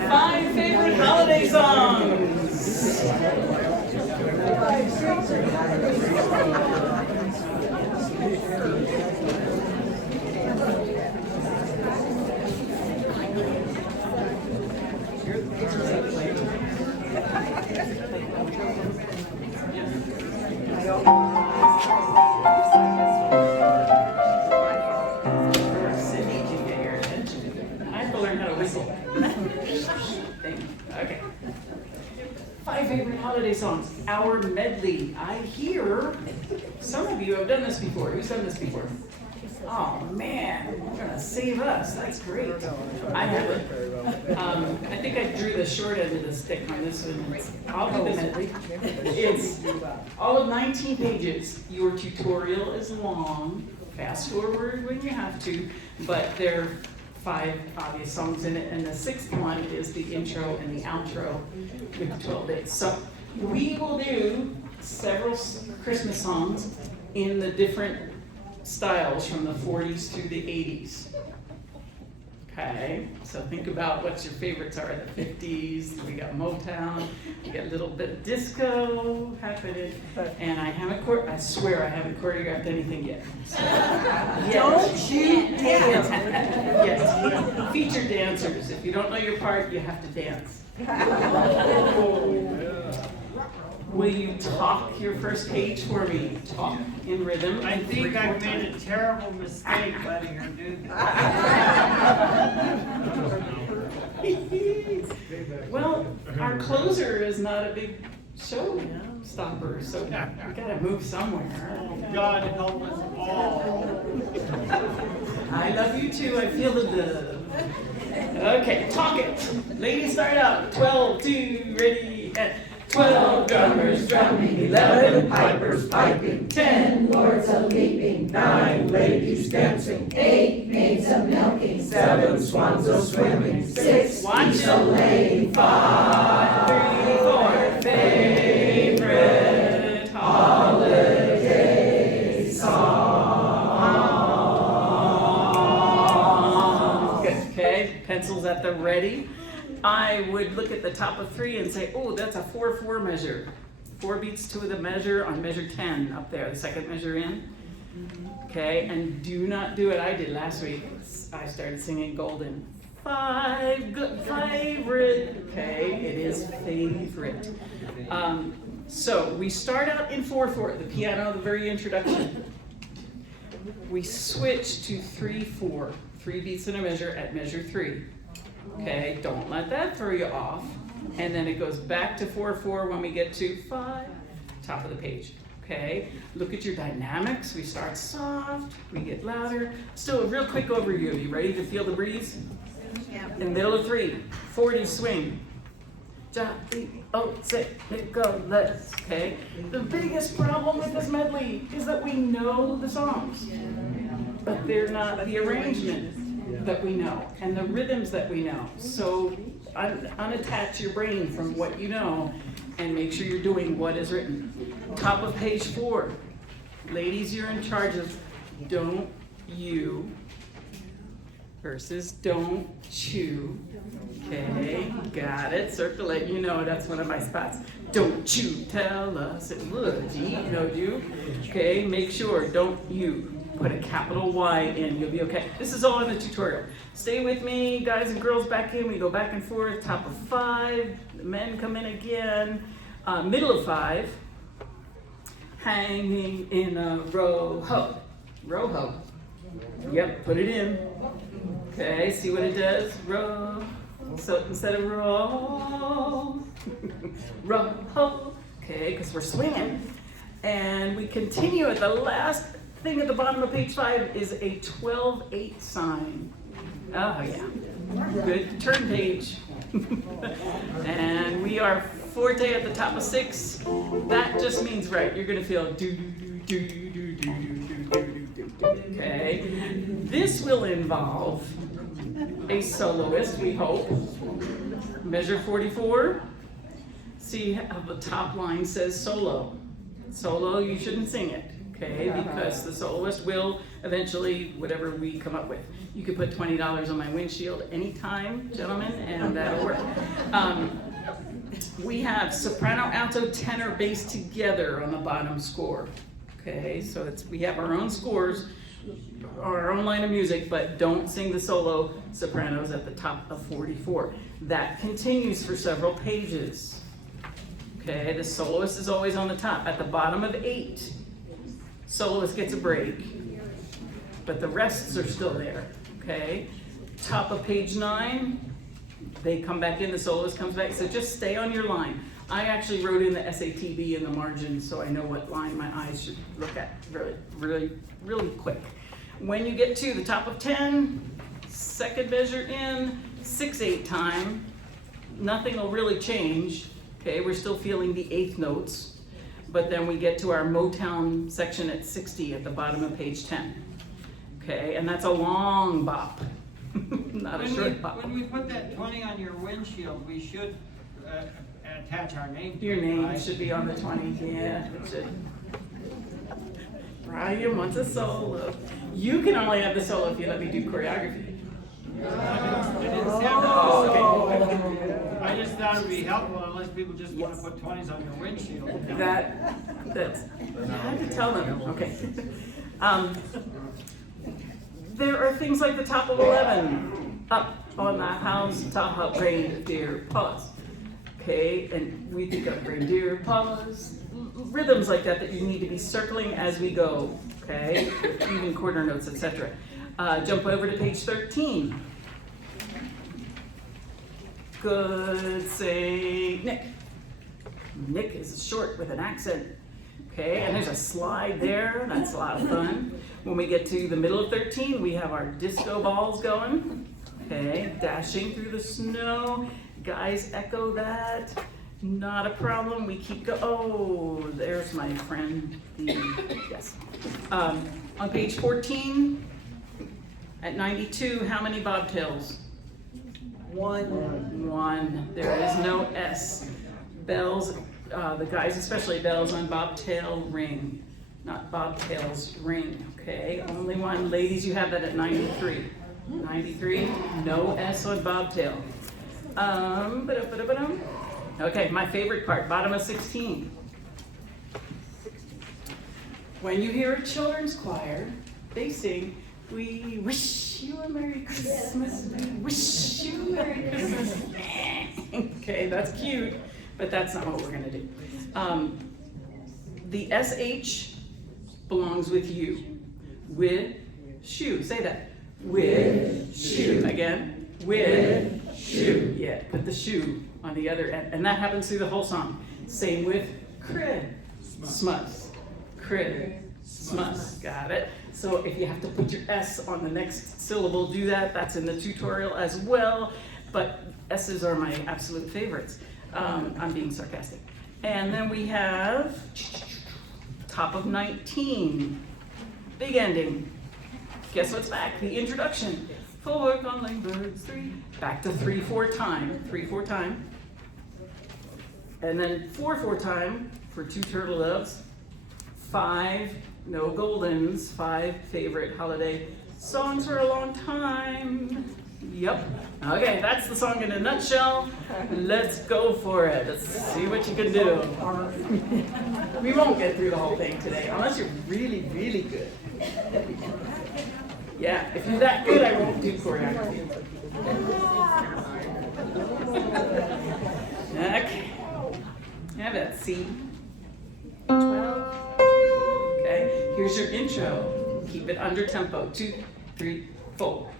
Five favorite holiday songs. Cindy, did you get your attention? I have to learn how to whistle. Thank you. Okay. Five favorite holiday songs. Our medley. I hear some of you have done this before. Who's done this before? Oh man, you're gonna save us. That's great. I haven't. I think I drew the short end of the stick on this one. I'll do the medley. It's all of 19 pages. Your tutorial is long. Fast forward when you have to, but there are 5 obvious songs in it, and the 6th one is the intro and the outro with 12 days. So we will do several Christmas songs in the different styles from the 40s through the 80s. Okay, so think about what your favorites are. The 50s, we got Motown, we got a little bit of disco happening, and I swear I haven't choreographed anything yet. Don't you dance! Yes, featured dancers. If you don't know your part, you have to dance. Will you talk your first page for me? Talk in rhythm. I think I've made a terrible mistake letting her do that. Well, our closer is not a big show stopper, so we gotta move somewhere. God help us all. I love you too, I feel the love. Okay, talk it. Ladies, start out. 12, 2, ready, and 12 drummers drumming, 11 pipers piping, 10 lords a leaping, 9 ladies dancing, 8 maids a milking, 7 swans a swimming, 6 geese a laying, 5, 3, 4, favorite holiday song. Good, okay, pencils at the ready. I would look at the top of 3 and say, oh, that's a 4/4 measure. 4 beats to the measure on measure 10 up there, the second measure in. Okay, and do not do what I did last week. I started singing Golden. 5 good favorite. Okay, it is favorite. So we start out in 4/4, the piano, the very introduction. We switch to 3/4, 3 beats in a measure at measure 3. Okay, don't let that throw you off. And then it goes back to 4/4 when we get to 5, top of the page. Okay, look at your dynamics. We start soft, we get louder. So a real quick overview. You ready to feel the breeze? Yeah. In the middle of 3, 40 swing. Say, go, let's. Okay. The biggest problem with this medley is that we know the songs, but they're not the arrangement that we know and the rhythms that we know. So unattach your brain from what you know and make sure you're doing what is written. Top of page 4. Ladies, you're in charge of don't you versus don't chew. Okay, got it. Circle it. You know that's one of my spots. Don't you tell us it would. You know you. Okay, make sure don't you. Put a capital Y in. You'll be okay. This is all in the tutorial. Stay with me, guys and girls. Back in. We go back and forth. Top of 5. The men come in again. Middle of 5. Hanging in a row ho. Row ho. Yep. Put it in. Okay, see what it does? Row. So instead of roll, row. Okay, because we're swinging. And we continue at the last thing at the bottom of page 5 is a 12/8 sign. Oh yeah, good turn page. And we are forte at the top of 6. That just means right. You're gonna feel do do do do do do do do do do. Okay, this will involve a soloist, we hope. Measure 44. See how the top line says solo. Solo, you shouldn't sing it, okay? Because the soloist will eventually, whatever we come up with. You could put $20 on my windshield anytime, gentlemen, and that'll work. We have soprano, alto, tenor, bass together on the bottom score. Okay, so we have our own scores, our own line of music, but don't sing the solo sopranos at the top of 44. That continues for several pages. Okay, the soloist is always on the top. At the bottom of 8, soloist gets a break, but the rests are still there. Okay, top of page 9, they come back in, the soloist comes back, so just stay on your line. I actually wrote in the SATB in the margin so I know what line my eyes should look at really quick. When you get to the top of 10, second measure in, 6/8 time, nothing will really change. Okay, we're still feeling the 8th notes, but then we get to our Motown section at 60 at the bottom of page 10. Okay, and that's a long bop, not a short bop. When we put that 20 on your windshield, we should attach our name. Your name should be on the 20, yeah, it should. Brian wants a solo. You can only have the solo if you let me do choreography. I just thought it would be helpful unless people just want to put 20s on your windshield. That's, I had to tell them, okay. There are things like the top of 11, up on the house top, reindeer pause. Okay, and we think of reindeer pause, rhythms like that you need to be circling as we go, okay? Even quarter notes, etc. Jump over to page 13. Good, say Nick. Nick is short with an accent. Okay, and there's a slide there, that's a lot of fun. When we get to the middle of 13, we have our disco balls going. Okay, dashing through the snow. Guys, echo that. Not a problem. We keep going. Oh, there's my friend. Yes. On page 14, at 92, how many bobtails? 1. There is no S. Bells, the guys, especially bells on bobtail ring, not bobtails ring. Okay, only 1. Ladies, you have that at 93. 93, no S on bobtail. Okay, my favorite part, bottom of 16. When you hear a children's choir, they sing, "We wish you a Merry Christmas, we wish you a Merry Christmas." Okay, that's cute, but that's not what we're gonna do. The SH belongs with you. With shoe, say that. With shoe. Again, with shoe. Yeah, put the shoe on the other end. And that happens through the whole song. Same with Christmas. Christmas. Got it? So if you have to put your S on the next syllable, do that. That's in the tutorial as well. But S's are my absolute favorites. I'm being sarcastic. And then we have top of 19. Big ending. Guess what's back? The introduction. Full work on lame birds 3. Back to 3/4 time. 3/4 time. And then 4/4 time for 2 turtle doves. 5 no goldens. 5 favorite holiday songs for a long time. Yep. Okay, that's the song in a nutshell. Let's go for it. Let's see what you can do. We won't get through the whole thing today, unless you're really, really good. Yeah, if you're that good, I won't do choreography. Okay. Have that C. 12. Okay, here's your intro. Keep it under tempo. 2, 3, 4.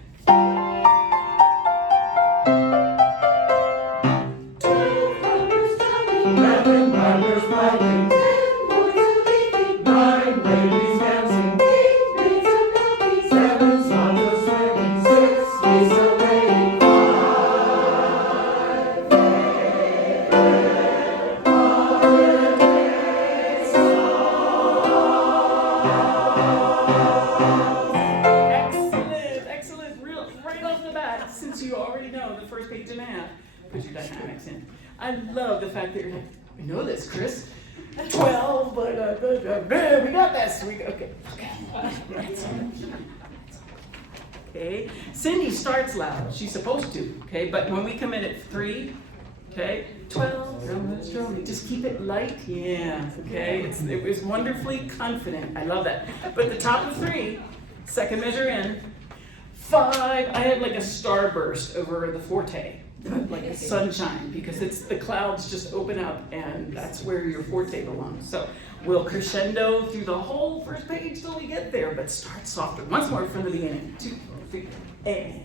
Put your dynamics in. I love the fact that you're like, I know this, Chris. 12, but we got this. Okay. Okay. Cindy starts loud. She's supposed to. Okay, but when we come in at 3, okay, 12. Just keep it light. Yeah. Okay. It was wonderfully confident. I love that. But the top of 3, second measure in. 5. I had like a starburst over the forte. Like a sunshine, because it's the clouds just open up and that's where your forte belongs. So we'll crescendo through the whole first page till we get there, but start softer. Once more from the beginning. 2, 3, and.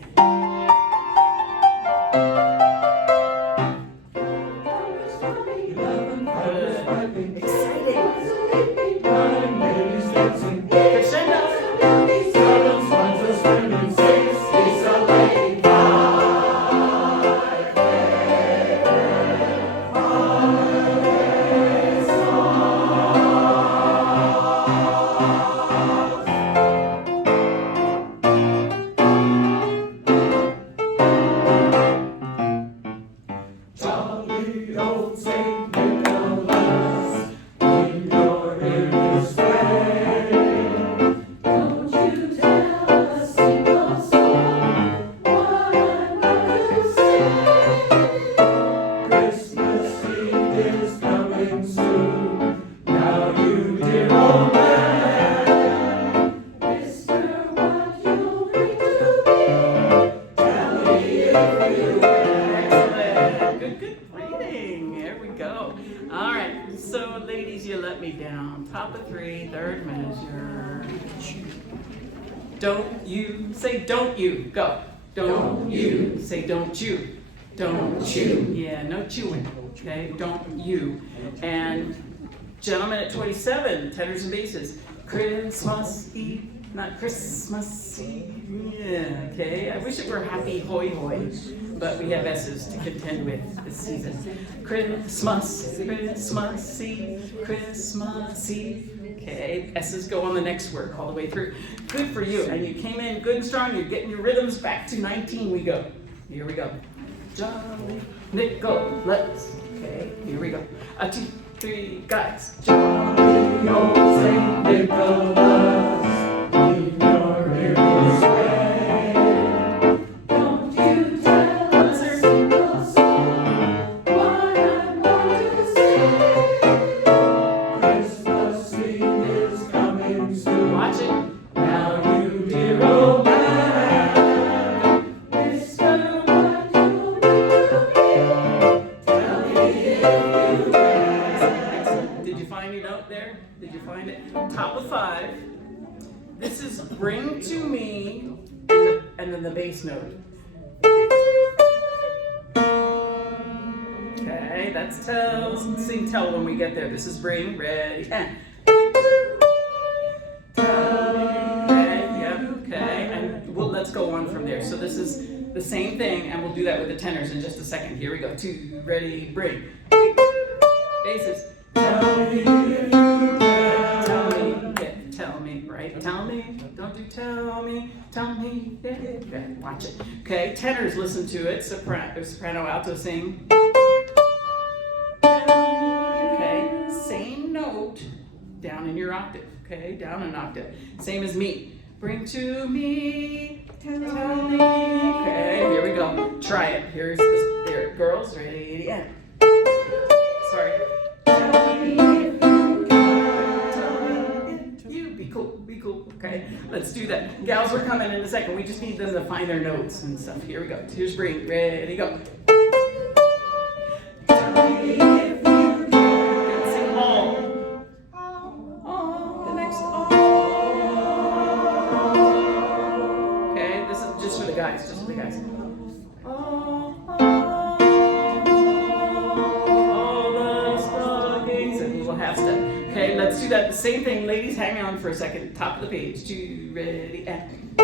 Top of 3, third measure. Don't you, say don't you, go. Don't you, say don't you. Don't you. Yeah, no chewing, okay? Don't you. And gentlemen at 27, tenors and basses. Christmas Eve, not Christmas Eve. Yeah, okay. I wish it were happy hoy hoy, but we have S's to contend with this season. Christmas Eve, Christmas Eve. Okay, S's go on the next word all the way through. Good for you. And you came in good and strong. You're getting your rhythms back to 19. We go. Here we go. Jolly Nicholas. Okay, here we go. 2, 3, guys. Jolly old Saint Nicholas, in your ears way. Don't you tell a single soul what I'm going to say. Christmas Eve is coming soon. Watch it. Now you dear old man, whisper what you'll bring to me. Tell me if you can. Did you find it out there? Did you find it? Top of 5. This is bring to me, and then the bass note. Okay, that's tell. Sing tell when we get there. This is bring, ready, and. Tell me, okay, yep, okay, and let's go on from there. So this is the same thing, and we'll do that with the tenors in just a second. Here we go. 2, ready, bring. Basses. Tell me if you can. Tell me, yeah, tell me, right? Tell me, don't do tell me, yeah. Okay, watch it. Okay, tenors, listen to it. Soprano, alto, sing. Okay, same note down in your octave. Okay, down an octave. Same as me. Bring to me, tell me. Okay, here we go. Try it. Here's this. There, girls, ready, and. Sorry. Tell me if you can. Tell me if you. Be cool. Okay, let's do that. Gals are coming in a second. We just need them to find their notes and stuff. Here we go. Here's bring. Ready, go. Tell me if you can. Sing all. The next all. Okay, this is just for the guys. Just for the guys. All the stockings, and we'll have stuff. Okay, let's do that. The same thing, ladies. Hang on for a second. Top of the page. 2, ready, and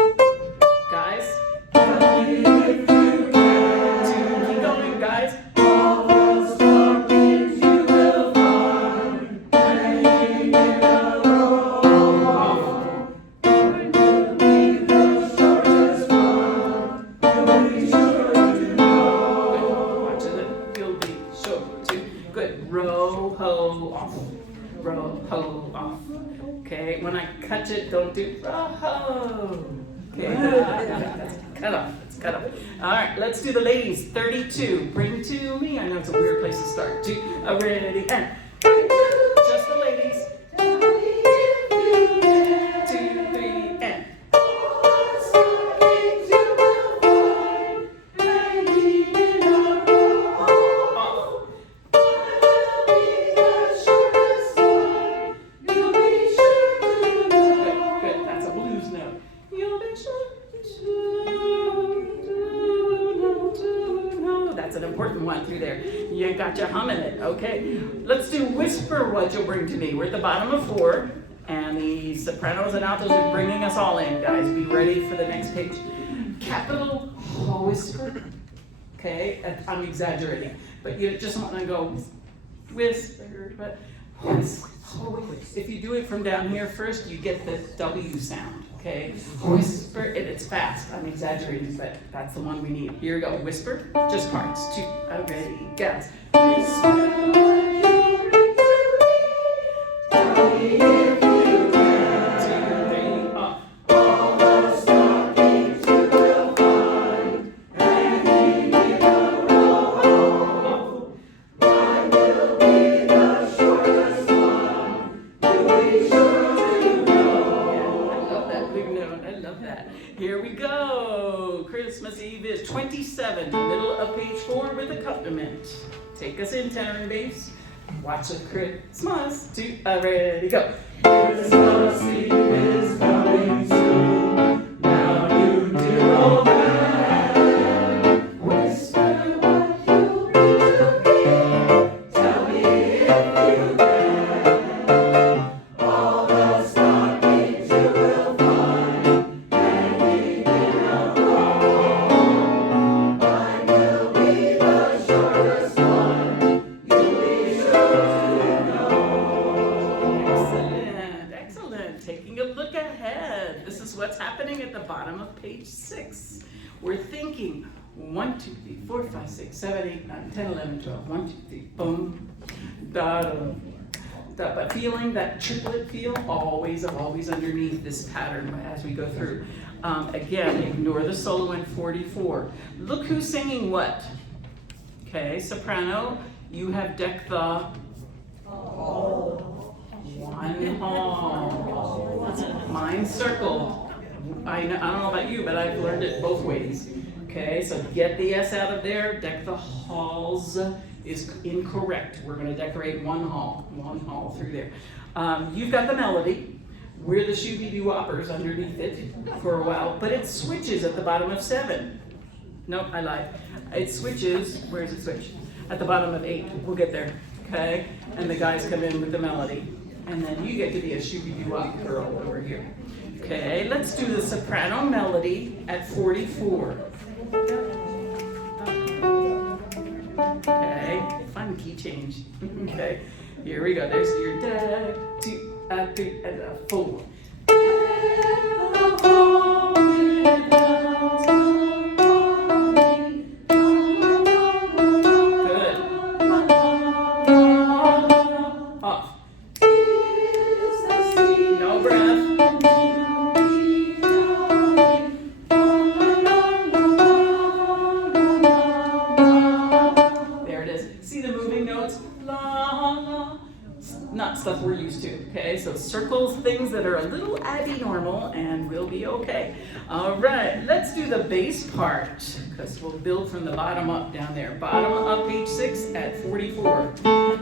guys. Tell me if you can. 2, keep going, guys. All the stockings you will find hanging in a row. Mine will be the shortest one. You'll be sure to know. Watch it. You'll be sure to. Good. Row, ho, off. Row, ho, off. Okay, when I cut it, don't do row, ho. Okay, that's cut off. It's cut off. All right, let's do the ladies. 32. Bring to me. I know it's a weird place to start. 2, ready, and. Just the ladies. 2, 3, and. That's an important one through there. You got you humming it. Okay. Let's do whisper what you'll bring to me. We're at the bottom of 4, and the sopranos and altos are bringing us all in, guys. Be ready for the next page. Capital whisper. Okay, I'm exaggerating, but you just want to go whisper, but whisper. If you do it from down here first, you get the W sound. Okay, whisper, and it's fast. I'm exaggerating, but that's the one we need. Here we go. Whisper, just parts. 2, ready, guys. Whisper what you bring to me. Tell me if you can. 2, 3, up. All the stockings you will find hanging in a row. Mine will be the shortest one. You'll be sure to know. Yeah, I love that big note. I love that. Here we go. Christmas Eve is 27, the middle of page 4 with accompaniment. Take us in, tenor and bass. Watch a Christmas. 2, ready, go. Christmas Eve is coming soon. Now you dear old man, whisper what you bring to me. Tell me if you can. All the stockings you will find hanging in a row. Mine will be the shortest one. You'll be sure to know. Excellent, excellent. Taking a look ahead. This is what's happening at the bottom of page 6. We're thinking 1, 2, 3, 4, 5, 6, 7, 8, 9, 10, 11, 12. 1, 2, 3, boom. Da, da, da. But feeling that triplet feel always underneath this pattern as we go through. Again, ignore the solo in 44. Look who's singing what. Okay, soprano, you have deck the one all. Mine's circled. I don't know about you, but I've learned it both ways. Okay, so get the S out of there. Deck the halls is incorrect. We're going to decorate one hall through there. You've got the melody. We're the shooby-doo-woppers underneath it for a while, but it switches at the bottom of 7. Nope, I lied. It switches. Where does it switch? at the bottom of 8. We'll get there, okay? And the guys come in with the melody. And then you get to be a shooby-doo-wop girl over here. Okay, let's do the soprano melody at 44. Okay, fun key change. Okay, here we go. There's your da, 2, 3, and 4. Good. Off. No breath. There it is. See the moving notes? La, la. Not stuff we're used to, okay? So circles, things that are a little abnormal, and we'll be okay. All right, let's do the bass part, because we'll build from the bottom up down there. Bottom up, page 6 at 44,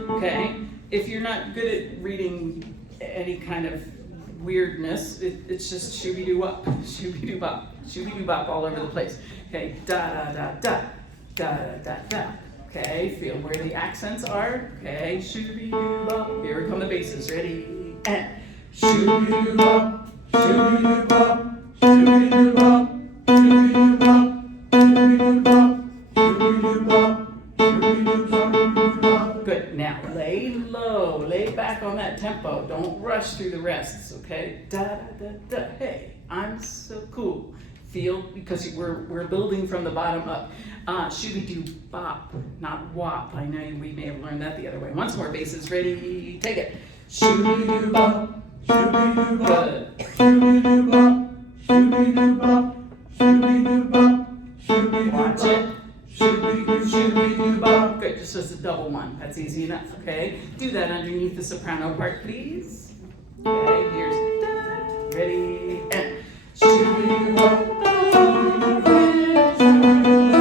okay? If you're not good at reading any kind of weirdness, it's just shooby-doo-wop, shooby-doo-bop, shooby-doo-bop all over the place. Okay, da-da-da-da, da-da-da-da. Okay, feel where the accents are. Okay, shooby-doo-bop. Here come the basses. Ready? And shooby-doo-bop, shooby-doo-bop, shooby-doo-bop, shooby-doo-bop, shooby-doo-bop, shooby-doo-bop, shooby-doo-bop. Good. Now lay low, lay back on that tempo. Don't rush through the rests. Okay. Da-da-da-da. Hey, I'm so cool. Feel, because we're building from the bottom up. Shooby-doo-bop, not wop. I know we may have learned that the other way. Once more, basses, ready, take it. Shooby-doo-bop, shooby-doo-bop, shooby-doo-bop, shooby-doo-bop, shooby-doo-bop, shooby-doo-bop. Watch it. Shooby-doo, shooby-doo-bop. Good, just as a double one. That's easy enough, okay? Do that underneath the soprano part, please. Okay, here's da, ready, and shooby-doo-bop, shooby-doo-bop, shooby-doo-bop.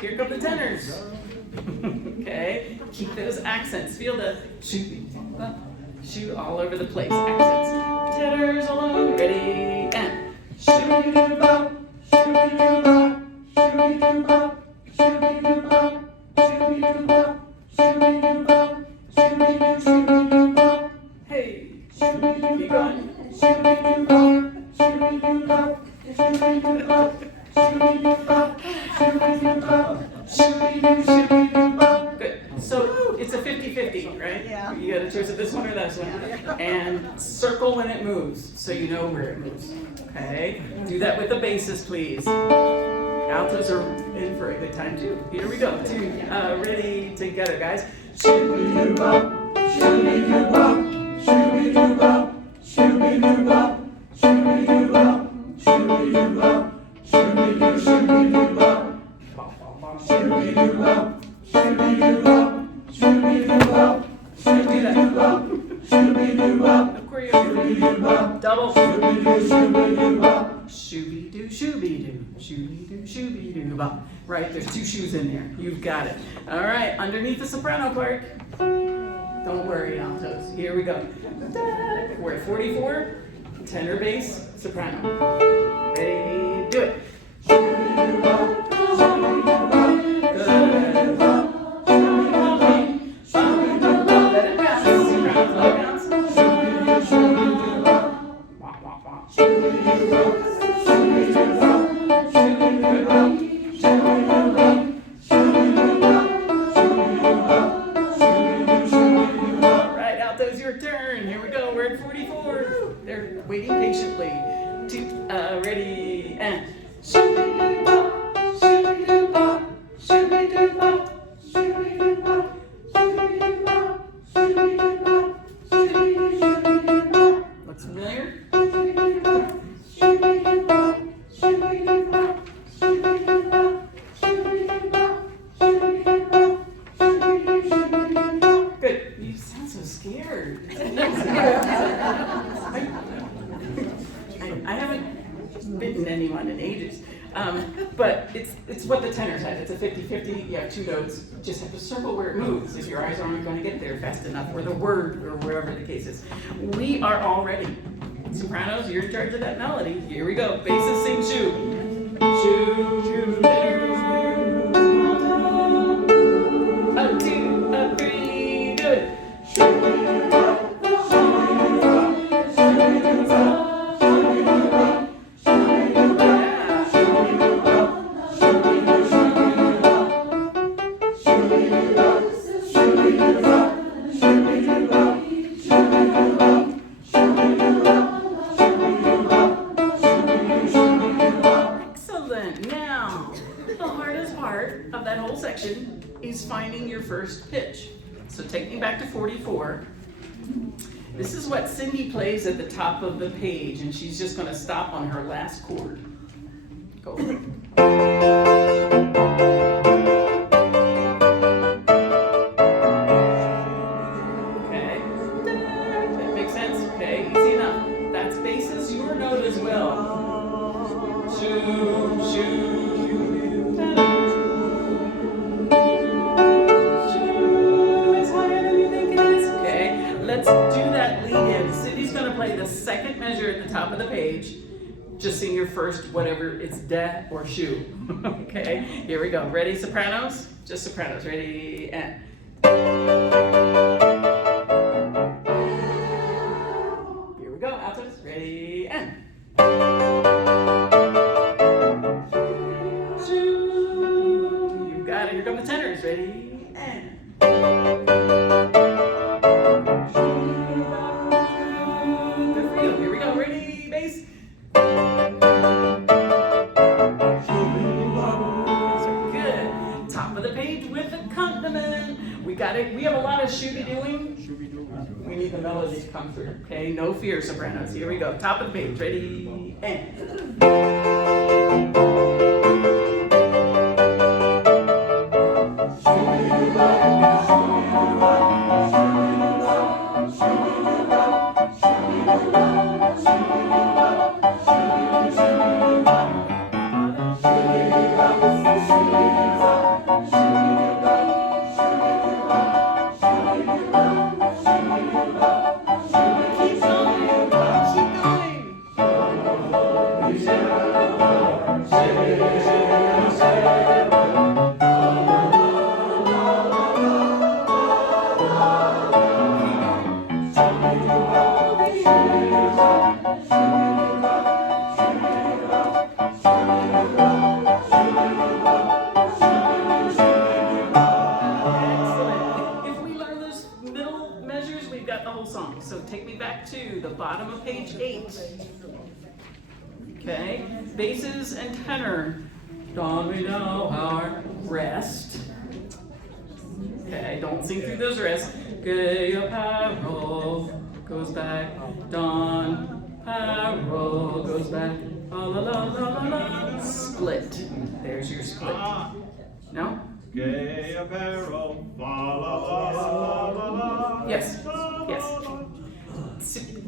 Here come the tenors. Okay, keep those accents. Feel the shoot all over the place. Accents. Tenors alone. Ready and shooby-doo-bop, shooby-doo-bop, shooby-doo-bop, shooby-doo-bop, shooby-doo-bop, shooby-doo-bop, shooby-doo, shooby-doo-bop. Hey, shooby-doo-bop, shooby-doo-bop, shooby-doo-bop, shooby-doo-bop, shooby-doo-bop, shooby-doo-bop, shooby-doo-bop. Good. So it's a 50-50, right? Yeah. You got a choice of this one or this one. And circle when it moves, so you know where it moves. Okay? Do that with the basses, please. Altos are in for a good time too. Here we go. Ready, together, guys. Shooby-doo-bop, shooby-doo-bop, shooby-doo-bop, shooby-doo-bop, shooby-doo-bop, shooby-doo-bop, shooby-doo, shooby-doo-bop. Shooby-doo-bop, shooby-doo-bop, shooby-doo-bop, shooby-doo-bop, shooby-doo-bop. Shooby-doo-bop, double. Shooby-doo, shooby-doo-bop. Shooby-doo, shooby-doo, shooby-doo, shooby-doo-bop. Right, there's 2 shoes in there. You've got it. All right, underneath the soprano part. Don't worry, altos. Here we go. We're at 44. Tenor, bass, soprano. Ready, do it. Shooby-doo-bop. Right, altos, your turn. Here we go. We're at 44. They're waiting patiently. Ready and. But it's what the tenors had. It's a 50-50. You have two notes. You just have to circle where it moves if your eyes aren't going to get there fast enough, or the word, or wherever the case is. We are all ready. Sopranos, you're in charge of that melody. Here we go. Basses sing shoo. Shoo, shoo, tenors. A two, a three, do it. Excellent. Now, the hardest part of that whole section is finding your first pitch. So take me back to 44. This is what Cindy plays at the top of the page, and she's just going to stop on her last chord. Go for it. Okay. That makes sense? Okay, easy enough. That's basses, your note as well. Shoo, shoo, ta-da. Shoo is higher than you think it is. Okay, let's do that lead in. Cindy's gonna play the second measure at the top of the page. Just sing your first, whatever, it's da or shoo. Okay, here we go. Ready, sopranos? Just sopranos. Ready, and. Here we go, altos. Ready, and. Shoo. You got it. Here come the tenors. Ready, and. Good for you. Here we go. Ready, bass. Good. Top of the page with accompaniment. We got it. We have a lot of shooby doing. We need the melody to come through. Okay, no fear, sopranos. Here we go. Top of the page. Ready, and. Keep going. Keep going. Excellent. If we learn those middle measures, we've got the whole song. So take me back to the bottom of page 8. Okay, basses and tenor. Do, re, do, our rest. Okay, don't sing through those rests. Gay apparel goes back. Don Parole goes back. La la la la la. Split. There's your split. No? Gay apparel, la la la la la la. Yes. Yes.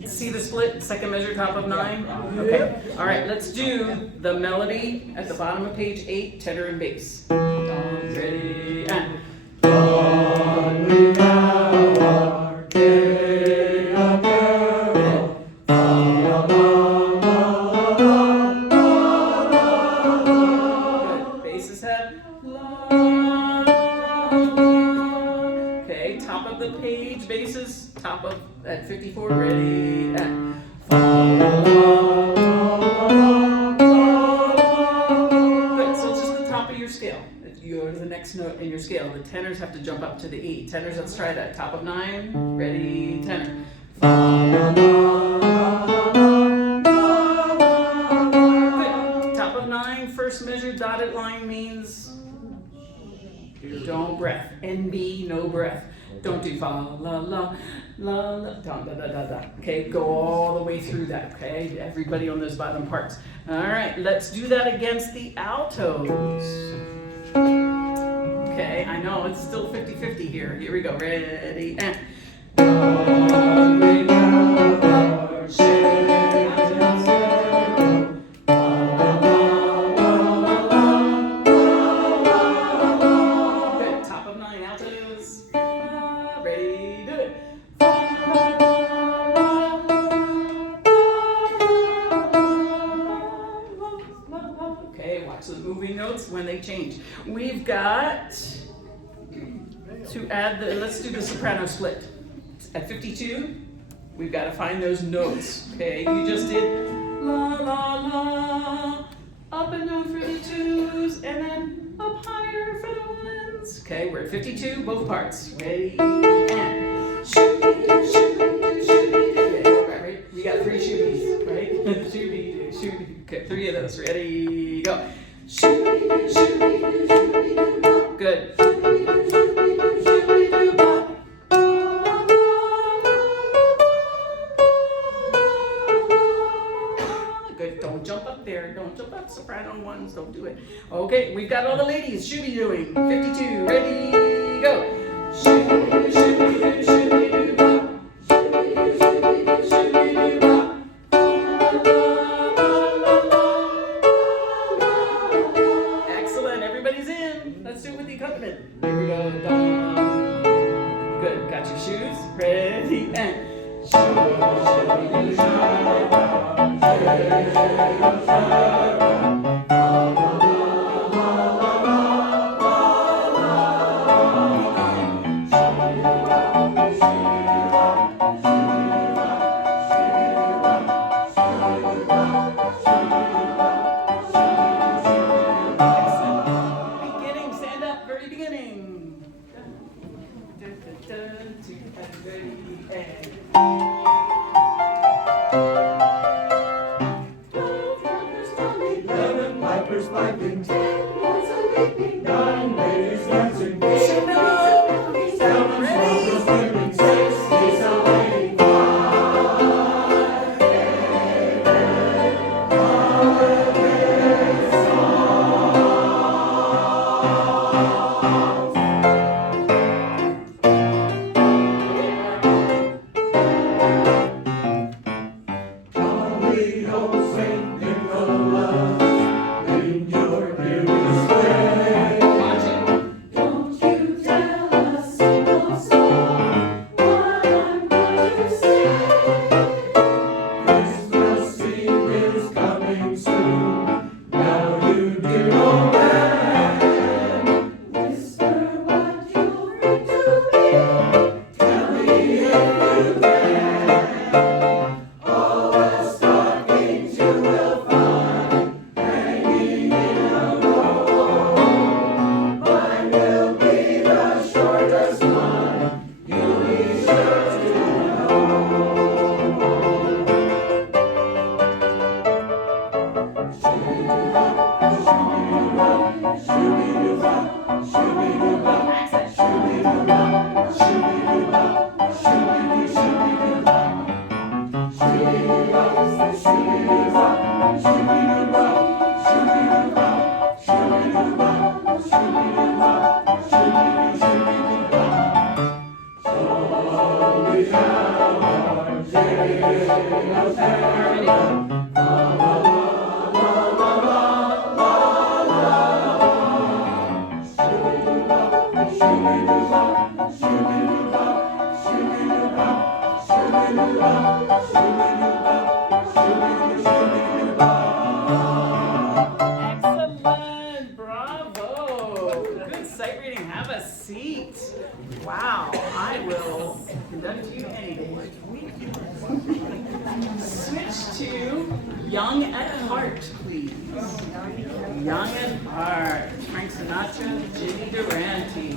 See the split? Second measure, top of 9? Okay. All right, let's do the melody at the bottom of page 8, tenor and bass. Ready, and. God, we now are gay apparel, la la la la la la. Good. Basses have la, la, la. Okay, top of the page, basses, top of at 54, ready, and. Good, so it's just the top of your scale. If you go to the next note in your scale, the tenors have to jump up to the E. Tenors, let's try that. Top of 9, ready, tenor. Good. Top of 9, first measure, dotted line means don't breath. NB, no breath. Don't do fa la la la la da da da da da. Okay, go all the way through that. Okay, everybody on those bottom parts. All right, let's do that against the altos. Okay, I know it's still 50-50 here. Here we go. Ready and. Good. notes, the movie notes, when they change. We've got to add let's do the soprano split. At 52, we've got to find those notes, okay? You just did la, la, la, up a note for the twos, and then up higher for the ones. Okay, we're at 52, both parts. Ready, and shooby-doo, shooby-doo, shooby-doo. Yeah, right? We got 3 shoobies, right? Shooby-doo, shooby-doo. Okay, 3 of those. Ready, go. Shooby-doo, shooby-doo, shooby-doo. Good. Good. Don't jump up there. Don't jump up. Soprano ones. Don't do it. Okay, we've got all the ladies. Shooby doing. 52. Ready, go. Shooby, shooby, shooby, bop. Shooby, shooby, shooby, bop. Excellent. Everybody's in. Let's do it with the accompaniment. Here we go. Dum. Good. Got your shoes. Ready, and shooby, shooby, shooby, bop. Beginning, stand up, very beginning. Pipers piping, 10 boys a leaping, 9 ladies dancing, 7 smokers flaming, 6 geese a waiting, 5 jolly old Saint Nicholas. Don't you tell a single soul what I'm going to say. Christmas Eve is coming soon. Now you dear old man, whisper what you'll bring to me. Tell me if you can. All the stockings you will find hanging in a row. Mine will be the shortest one. You'll be sure to know. Shooby-doo-bop, shooby-doo-bop, shooby-doo-bop, shooby-doo-bop, shooby-doo-bop, shooby-doo-bop, shooby-doo-bop, shooby-doo-bop, shooby-doo-bop, shooby-doo-bop, shooby-doo-bop, shooby-doo-bop, shooby-doo-bop, shooby-doo-bop. So we have our day of terror. La la la la la la la la. Shooby-doo-bop, shooby-doo-bop, shooby-doo-bop, shooby-doo-bop, shooby-doo-bop, shooby-doo-bop, shooby-doo-bop. Excellent, bravo. Good sight reading. Have a seat. Wow, I will conduct you anyway. Switch to Young at Heart, please. Young at Heart. Frank Sinatra, Jimmy Durante.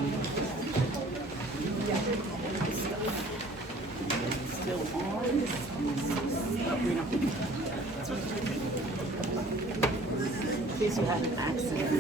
Still on? Oh, we don't. In case you had an accident.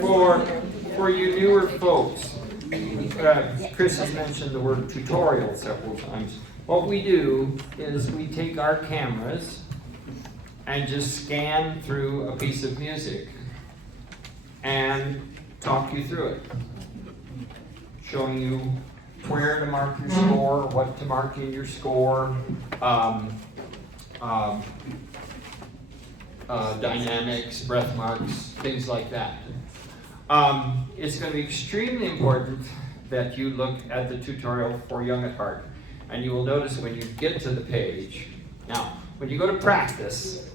For you newer folks, Chris has mentioned the word tutorial several times. What we do is we take our cameras and just scan through a piece of music and talk you through it, showing you where to mark your score, what to mark in your score, dynamics, breath marks, things like that. It's going to be extremely important that you look at the tutorial for Young at Heart. And you will notice when you get to the page, now, when you go to practice,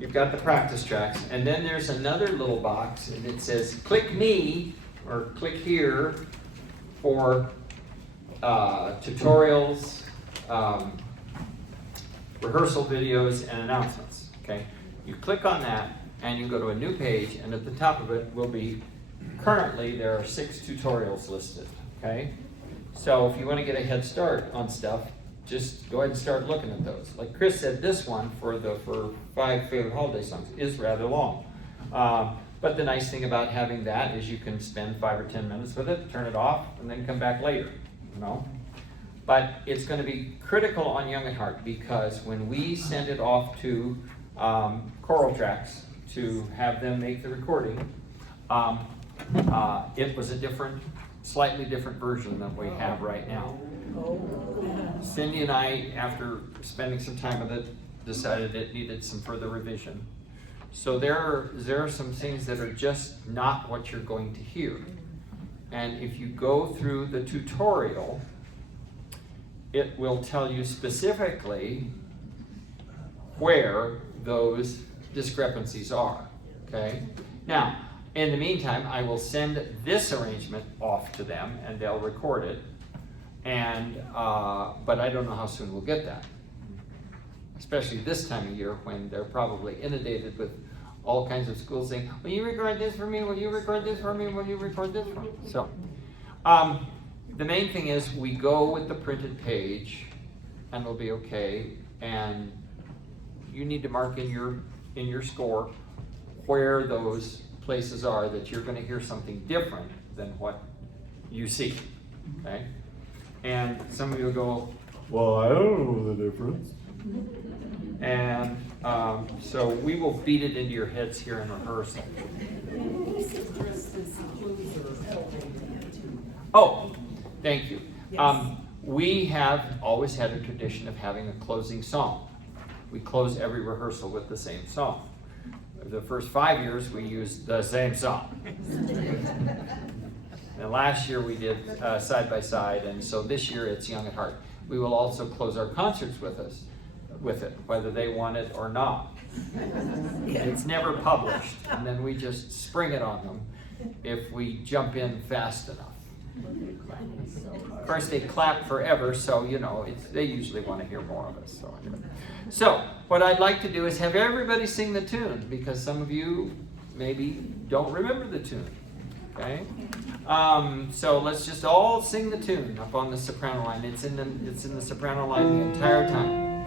you've got the practice tracks, and then there's another little box, and it says, click me, or click here, for tutorials, rehearsal videos, and announcements, okay? You click on that, and you go to a new page, and at the top of it will be, currently there are 6 tutorials listed, okay? So if you want to get a head start on stuff, just go ahead and start looking at those. Like Chris said, this one for 5 favorite holiday songs is rather long. But the nice thing about having that is you can spend 5 or 10 minutes with it, turn it off, and then come back later, you know? But it's going to be critical on Young at Heart because when we send it off to Choral Tracks to have them make the recording, it was a slightly different version than we have right now. Cindy and I, after spending some time with it, decided it needed some further revision. So there are some things that are just not what you're going to hear. And if you go through the tutorial, it will tell you specifically where those discrepancies are, okay? Now, in the meantime, I will send this arrangement off to them and they'll record it. And, but I don't know how soon we'll get that. Especially this time of year when they're probably inundated with all kinds of schools saying, will you record this for me? Will you record this for me? Will you record this for me? So, the main thing is we go with the printed page and we'll be okay. And you need to mark in your score where those places are that you're going to hear something different than what you see, okay? And some of you will go, well, I don't know the difference. And so we will beat it into your heads here in rehearsal. Oh, thank you. We have always had a tradition of having a closing song. We close every rehearsal with the same song. The first 5 years we used the same song. And last year we did Side by Side, and so this year it's Young at Heart. We will also close our concerts with it, whether they want it or not. It's never published, and then we just spring it on them if we jump in fast enough. Of course, they clap forever, so you know they usually want to hear more of us. So anyway. So what I'd like to do is have everybody sing the tune because some of you maybe don't remember the tune. Okay, so let's just all sing the tune up on the soprano line. It's in the soprano line the entire time.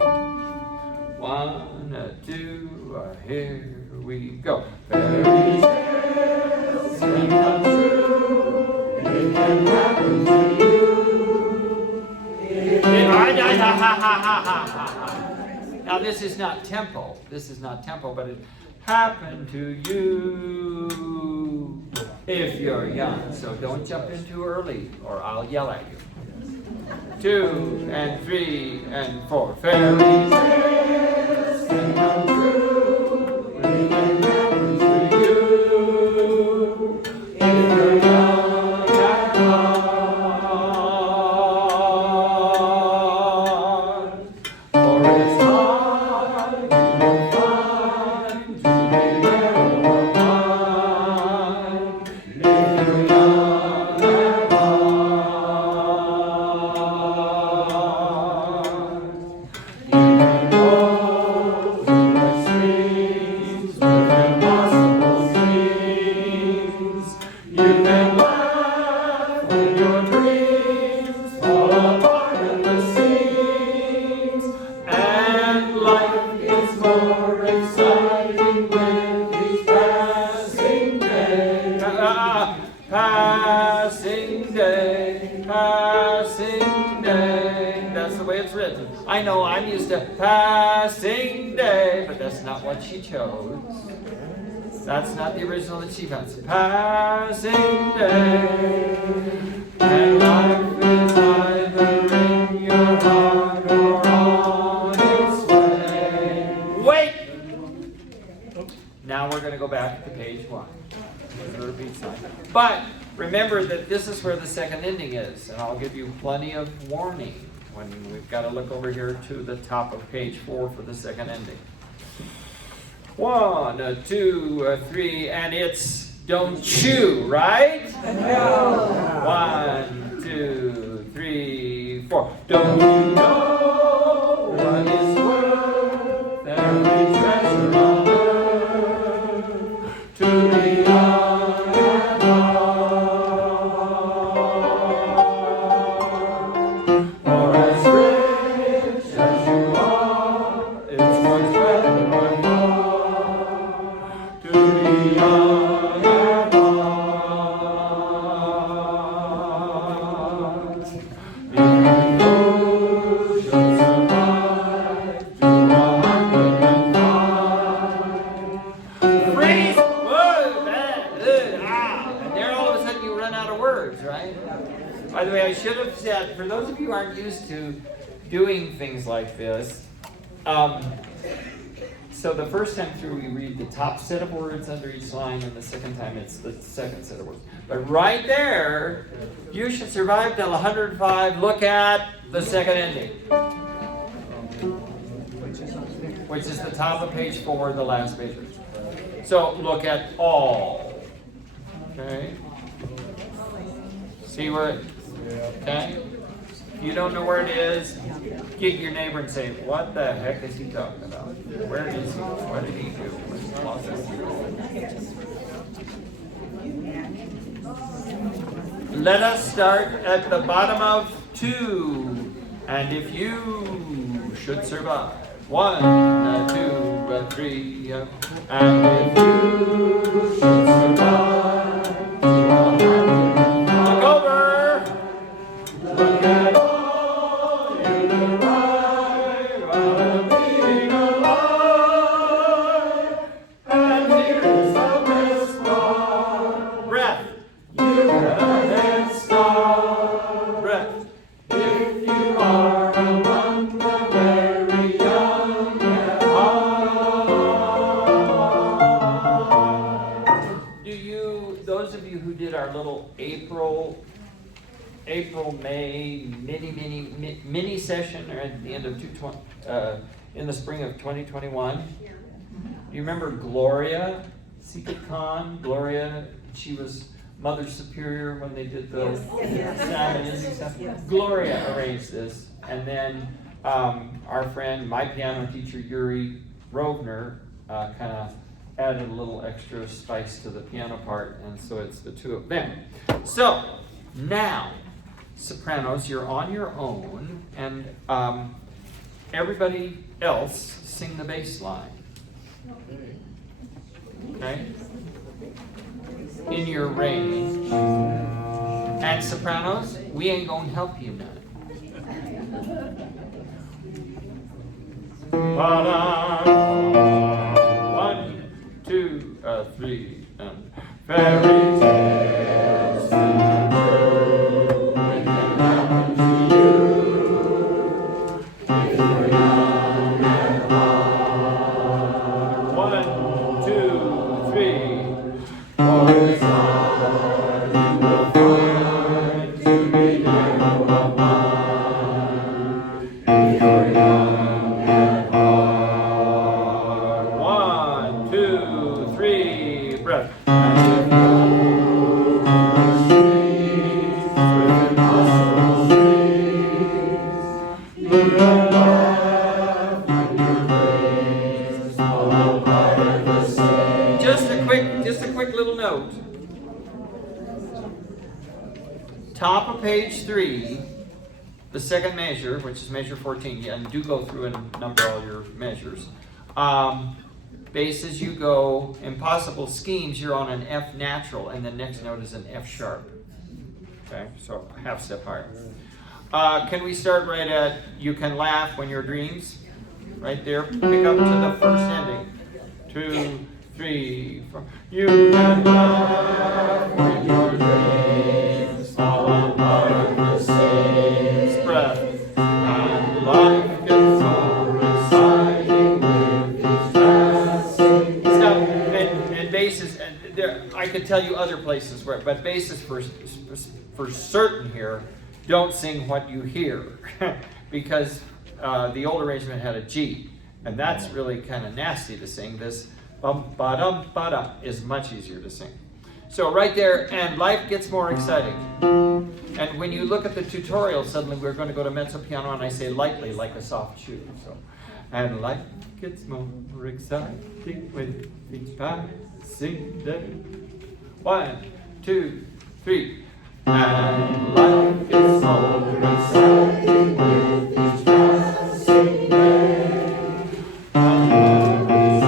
1, 2, here we go. Fairy tales can come true. It can happen to you. Now this is not tempo. This is not tempo, but it happened to you if you're young. So don't jump in too early, or I'll yell at you. 2 and 3 and 4. Fairy tales can come true. It can happen to you if you're young at heart. For it's hard to find to be there all mine if you're young at heart. You can go passing day, passing day. That's the way it's written. I know I'm used to passing day, but that's not what she chose. That's not the original that she found. It's passing day, and life is either in your heart or on its way. Wait! Now we're going to go back to page 1. But remember that this is where the second ending is, and I'll give you plenty of warning when we've got to look over here to the top of page 4 for the second ending. 1, 2, 3, and it's don't chew, right? No. 1, 2, 3, 4. Don't you know what is worth every treasure on earth to the young and hard? For as rich as you are, it's much better by far to be young and hard. If you should survive to 105. Freeze! Whoa, man, and there all of a sudden you run out of words, right? By the way, I should have said, for those of you who aren't used to doing things like this, so the first time through we read the top set of words under each line, and the second time it's the second set of words. But right there, you should survive till 105. Look at the second ending, which is the top of page 4, the last page. So look at all. Okay? See where, okay? If you don't know where it is, get your neighbor and say, what the heck is he talking about? Where is he? What did he do? Let us start at the bottom of 2. And if you should survive, 1, 2, 3, and if you should survive, look over. Look at all you derive out of being alive. And here's the best part. Breath. You got a head start. Breath. If you are among the very young at heart. Do you, those of you who did our little April, May mini session, or at the end of in the spring of 2021. Do you remember Gloria Sikit-Khan? Gloria, she was Mother Superior when they did the salmon stuff. Gloria arranged this, and then our friend, my piano teacher Yuri Rovner, kind of added a little extra spice to the piano part, and so it's the two of them. So now, sopranos, you're on your own, and everybody else sing the bass line. Okay? In your range. And sopranos, we ain't gonna help you none. One, two, 3, and fairy tales seem true. It can happen to you if you're young at heart. 1, 2, 3. For it's hard you will find to be narrow of mind if you're young at heart. 1, 2, 3, breath. And if you the streets with impossible streets, look and laugh when your dreams fall apart at the seams. Just a quick little note. Top of page 3, the second measure, which is measure 14, and do go through and number all your measures. Bass as you go. Impossible Schemes, you're on an F natural, and the next note is an F sharp. Okay, so a half step higher. Can we start right at You Can Laugh When Your Dreams? Right there. Pick up to the first ending. 2, 3, 4. You can laugh when your dreams fall apart at the seams. Breath. And life gets more exciting with each passing day. Stop. And bass is, and there, I could tell you other places where, but bass is for certain here. Don't sing what you hear, because the old arrangement had a G, and that's really kind of nasty to sing. This bum ba dum ba dum is much easier to sing. So right there, and life gets more exciting. And when you look at the tutorial, suddenly we're going to go to mezzo piano, and I say lightly, like a soft shoe. So, and life gets more exciting with each passing day. 1, 2, 3. And life is more exciting with each passing day. And love is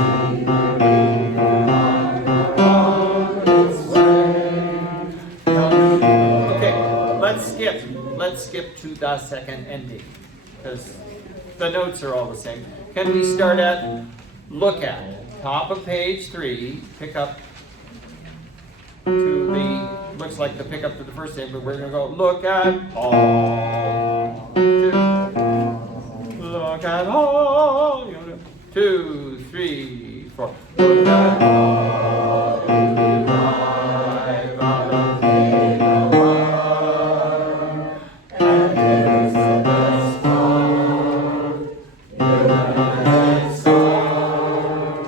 on its way. Okay, let's skip to the second ending, because the notes are all the same. Can we start at look at? Top of page 3, pick up to the, looks like the pickup to the first end, but we're going to go look at all. 2, look at all. 2, 3, 4. Look at all. Arrive out of the world. And there's the best part. You're gonna start.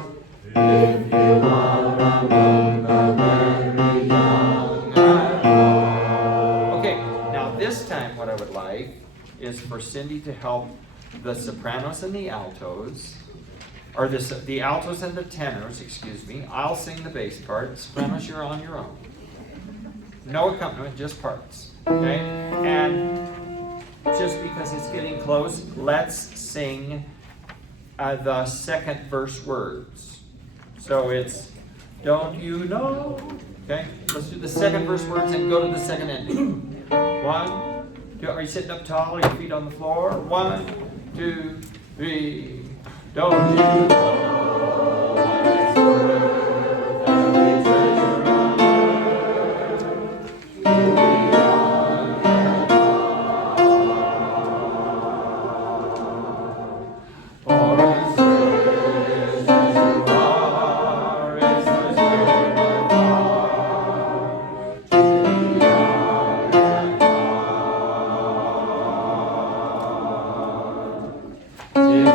If you are among the very young at heart. Okay, now this time what I would like is for Cindy to help the sopranos and the altos, or the altos and the tenors, excuse me. I'll sing the bass part. Sopranos, you're on your own. No accompaniment, just parts. Okay? And just because it's getting close, let's sing the second verse words. So it's, don't you know? Okay? Let's do the second verse words and go to the second ending. 1, 2, are you sitting up tall? Are your feet on the floor? 1, 2, 3. Don't you know what is worth every treasure on earth? If we all get on. For as rich as you are, it's the spirit by far. To be young and hard. If you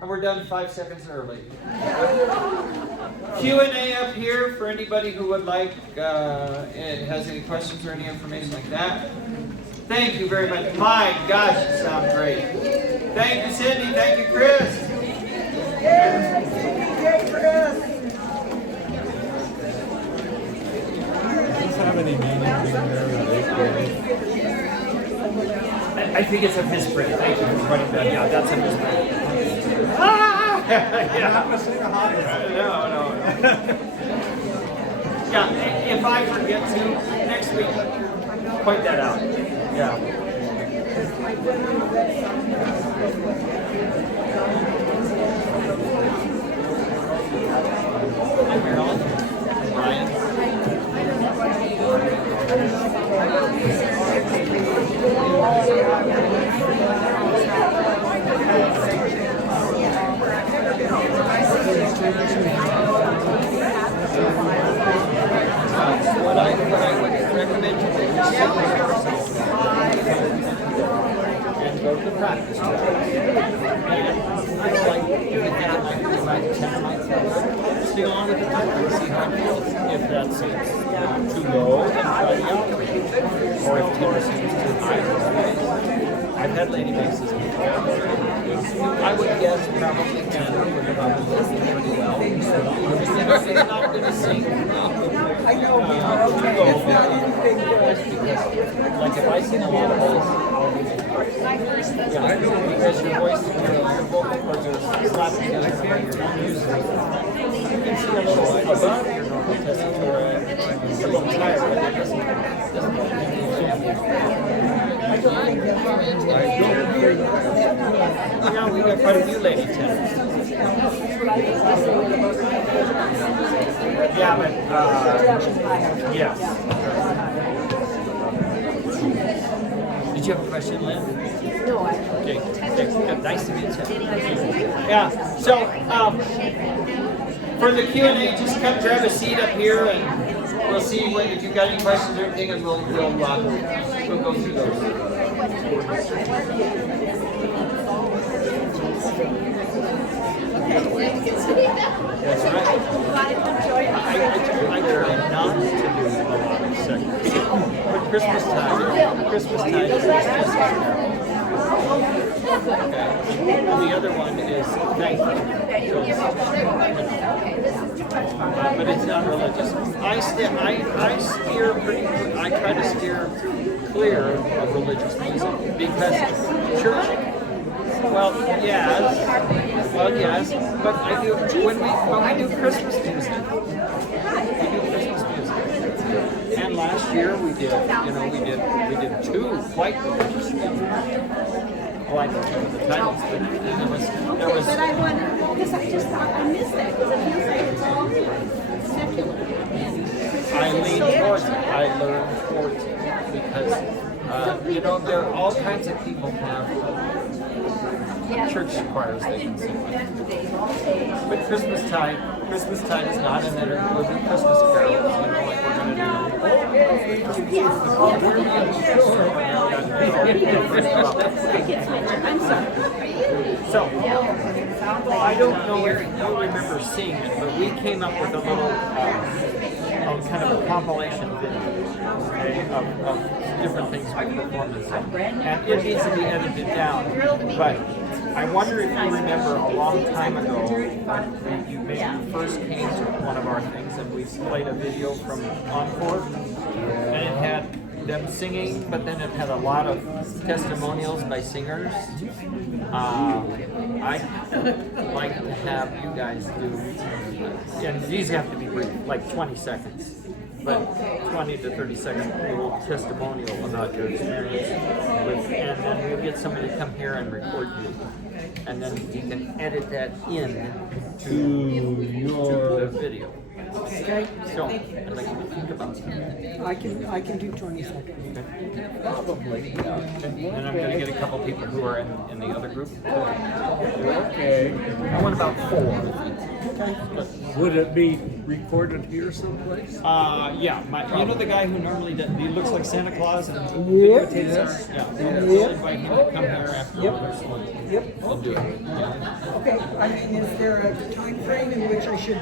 and we're done 5 seconds early. Q&A up here for anybody who would like, has any questions or any information like that. Thank you very much. My gosh, you sound great. Thank you, Cindy. Thank you, Chris. I think it's a misprint. Thank you for writing that down. That's a misprint. Yeah. No. Yeah, if I forget to, next week, point that out. Yeah. Hi, Marilyn. Brian. What I would recommend you do is and go to the practice. tenor might feel good. Sing along with the tenor and see how it feels. If that seems too low, then try the alto. Or if tenor seems too high. I've had lady basses before. I would guess probably tenor would probably sing pretty well. It's not going to sing. I know, okay, it's not anything good. Like if I sing a lot of bass, yeah, because your voice, your vocal cords are slapped together the way you're not used to. You can sing a little above your normal tessitura, it's a little higher, but it doesn't yeah, we got quite a few lady tenors. Yeah, but, yes. Did you have a question, Lynn? No, I don't. Okay, good. Nice to meet you. Yeah, so, for the Q&A, just come grab a seat up here and we'll see if you've got any questions or anything, and we'll go through those. That's right. I try not to do a lot of seconds. But Christmas time is okay. And the other one is thank you. But it's not religious. I try to steer clear of religious music because church. Well, yes, but I do when we do Christmas music. And last year we did two quite religious things. Oh, I don't remember the titles, but there was. But I wonder, because I just thought I missed that, because it feels like it's all secular. I lean towards it. I learn towards it because there are all kinds of people who have church choirs they can sing with. But Christmastide is not in there. We'll do Christmas carols, like we're going to do. I'm sorry. So, I don't know if you remember seeing it, but we came up with a little kind of a compilation video of different things we performed. And it needs to be edited down. But I wonder if you remember a long time ago when you maybe first came to one of our things and we played a video from Encore, and it had them singing, but then it had a lot of testimonials by singers. I'd like to have you guys do, and these have to be brief, like 20 seconds. But 20 to 30 second little testimonial about your experience and then we'll get somebody to come here and record you. And then you can edit that in to the video. Okay. So, I'd like you to think about that. I can do 20 seconds. Probably, yeah. And I'm going to get a couple people who are in the other group. Okay. I want about 4. Would it be recorded here someplace? Yeah. You know the guy who normally does, he looks like Santa Claus and videotapes us? Yeah. We'll invite him to come here after this one. Yep. We'll do it. Okay, I mean, is there a time frame in which I should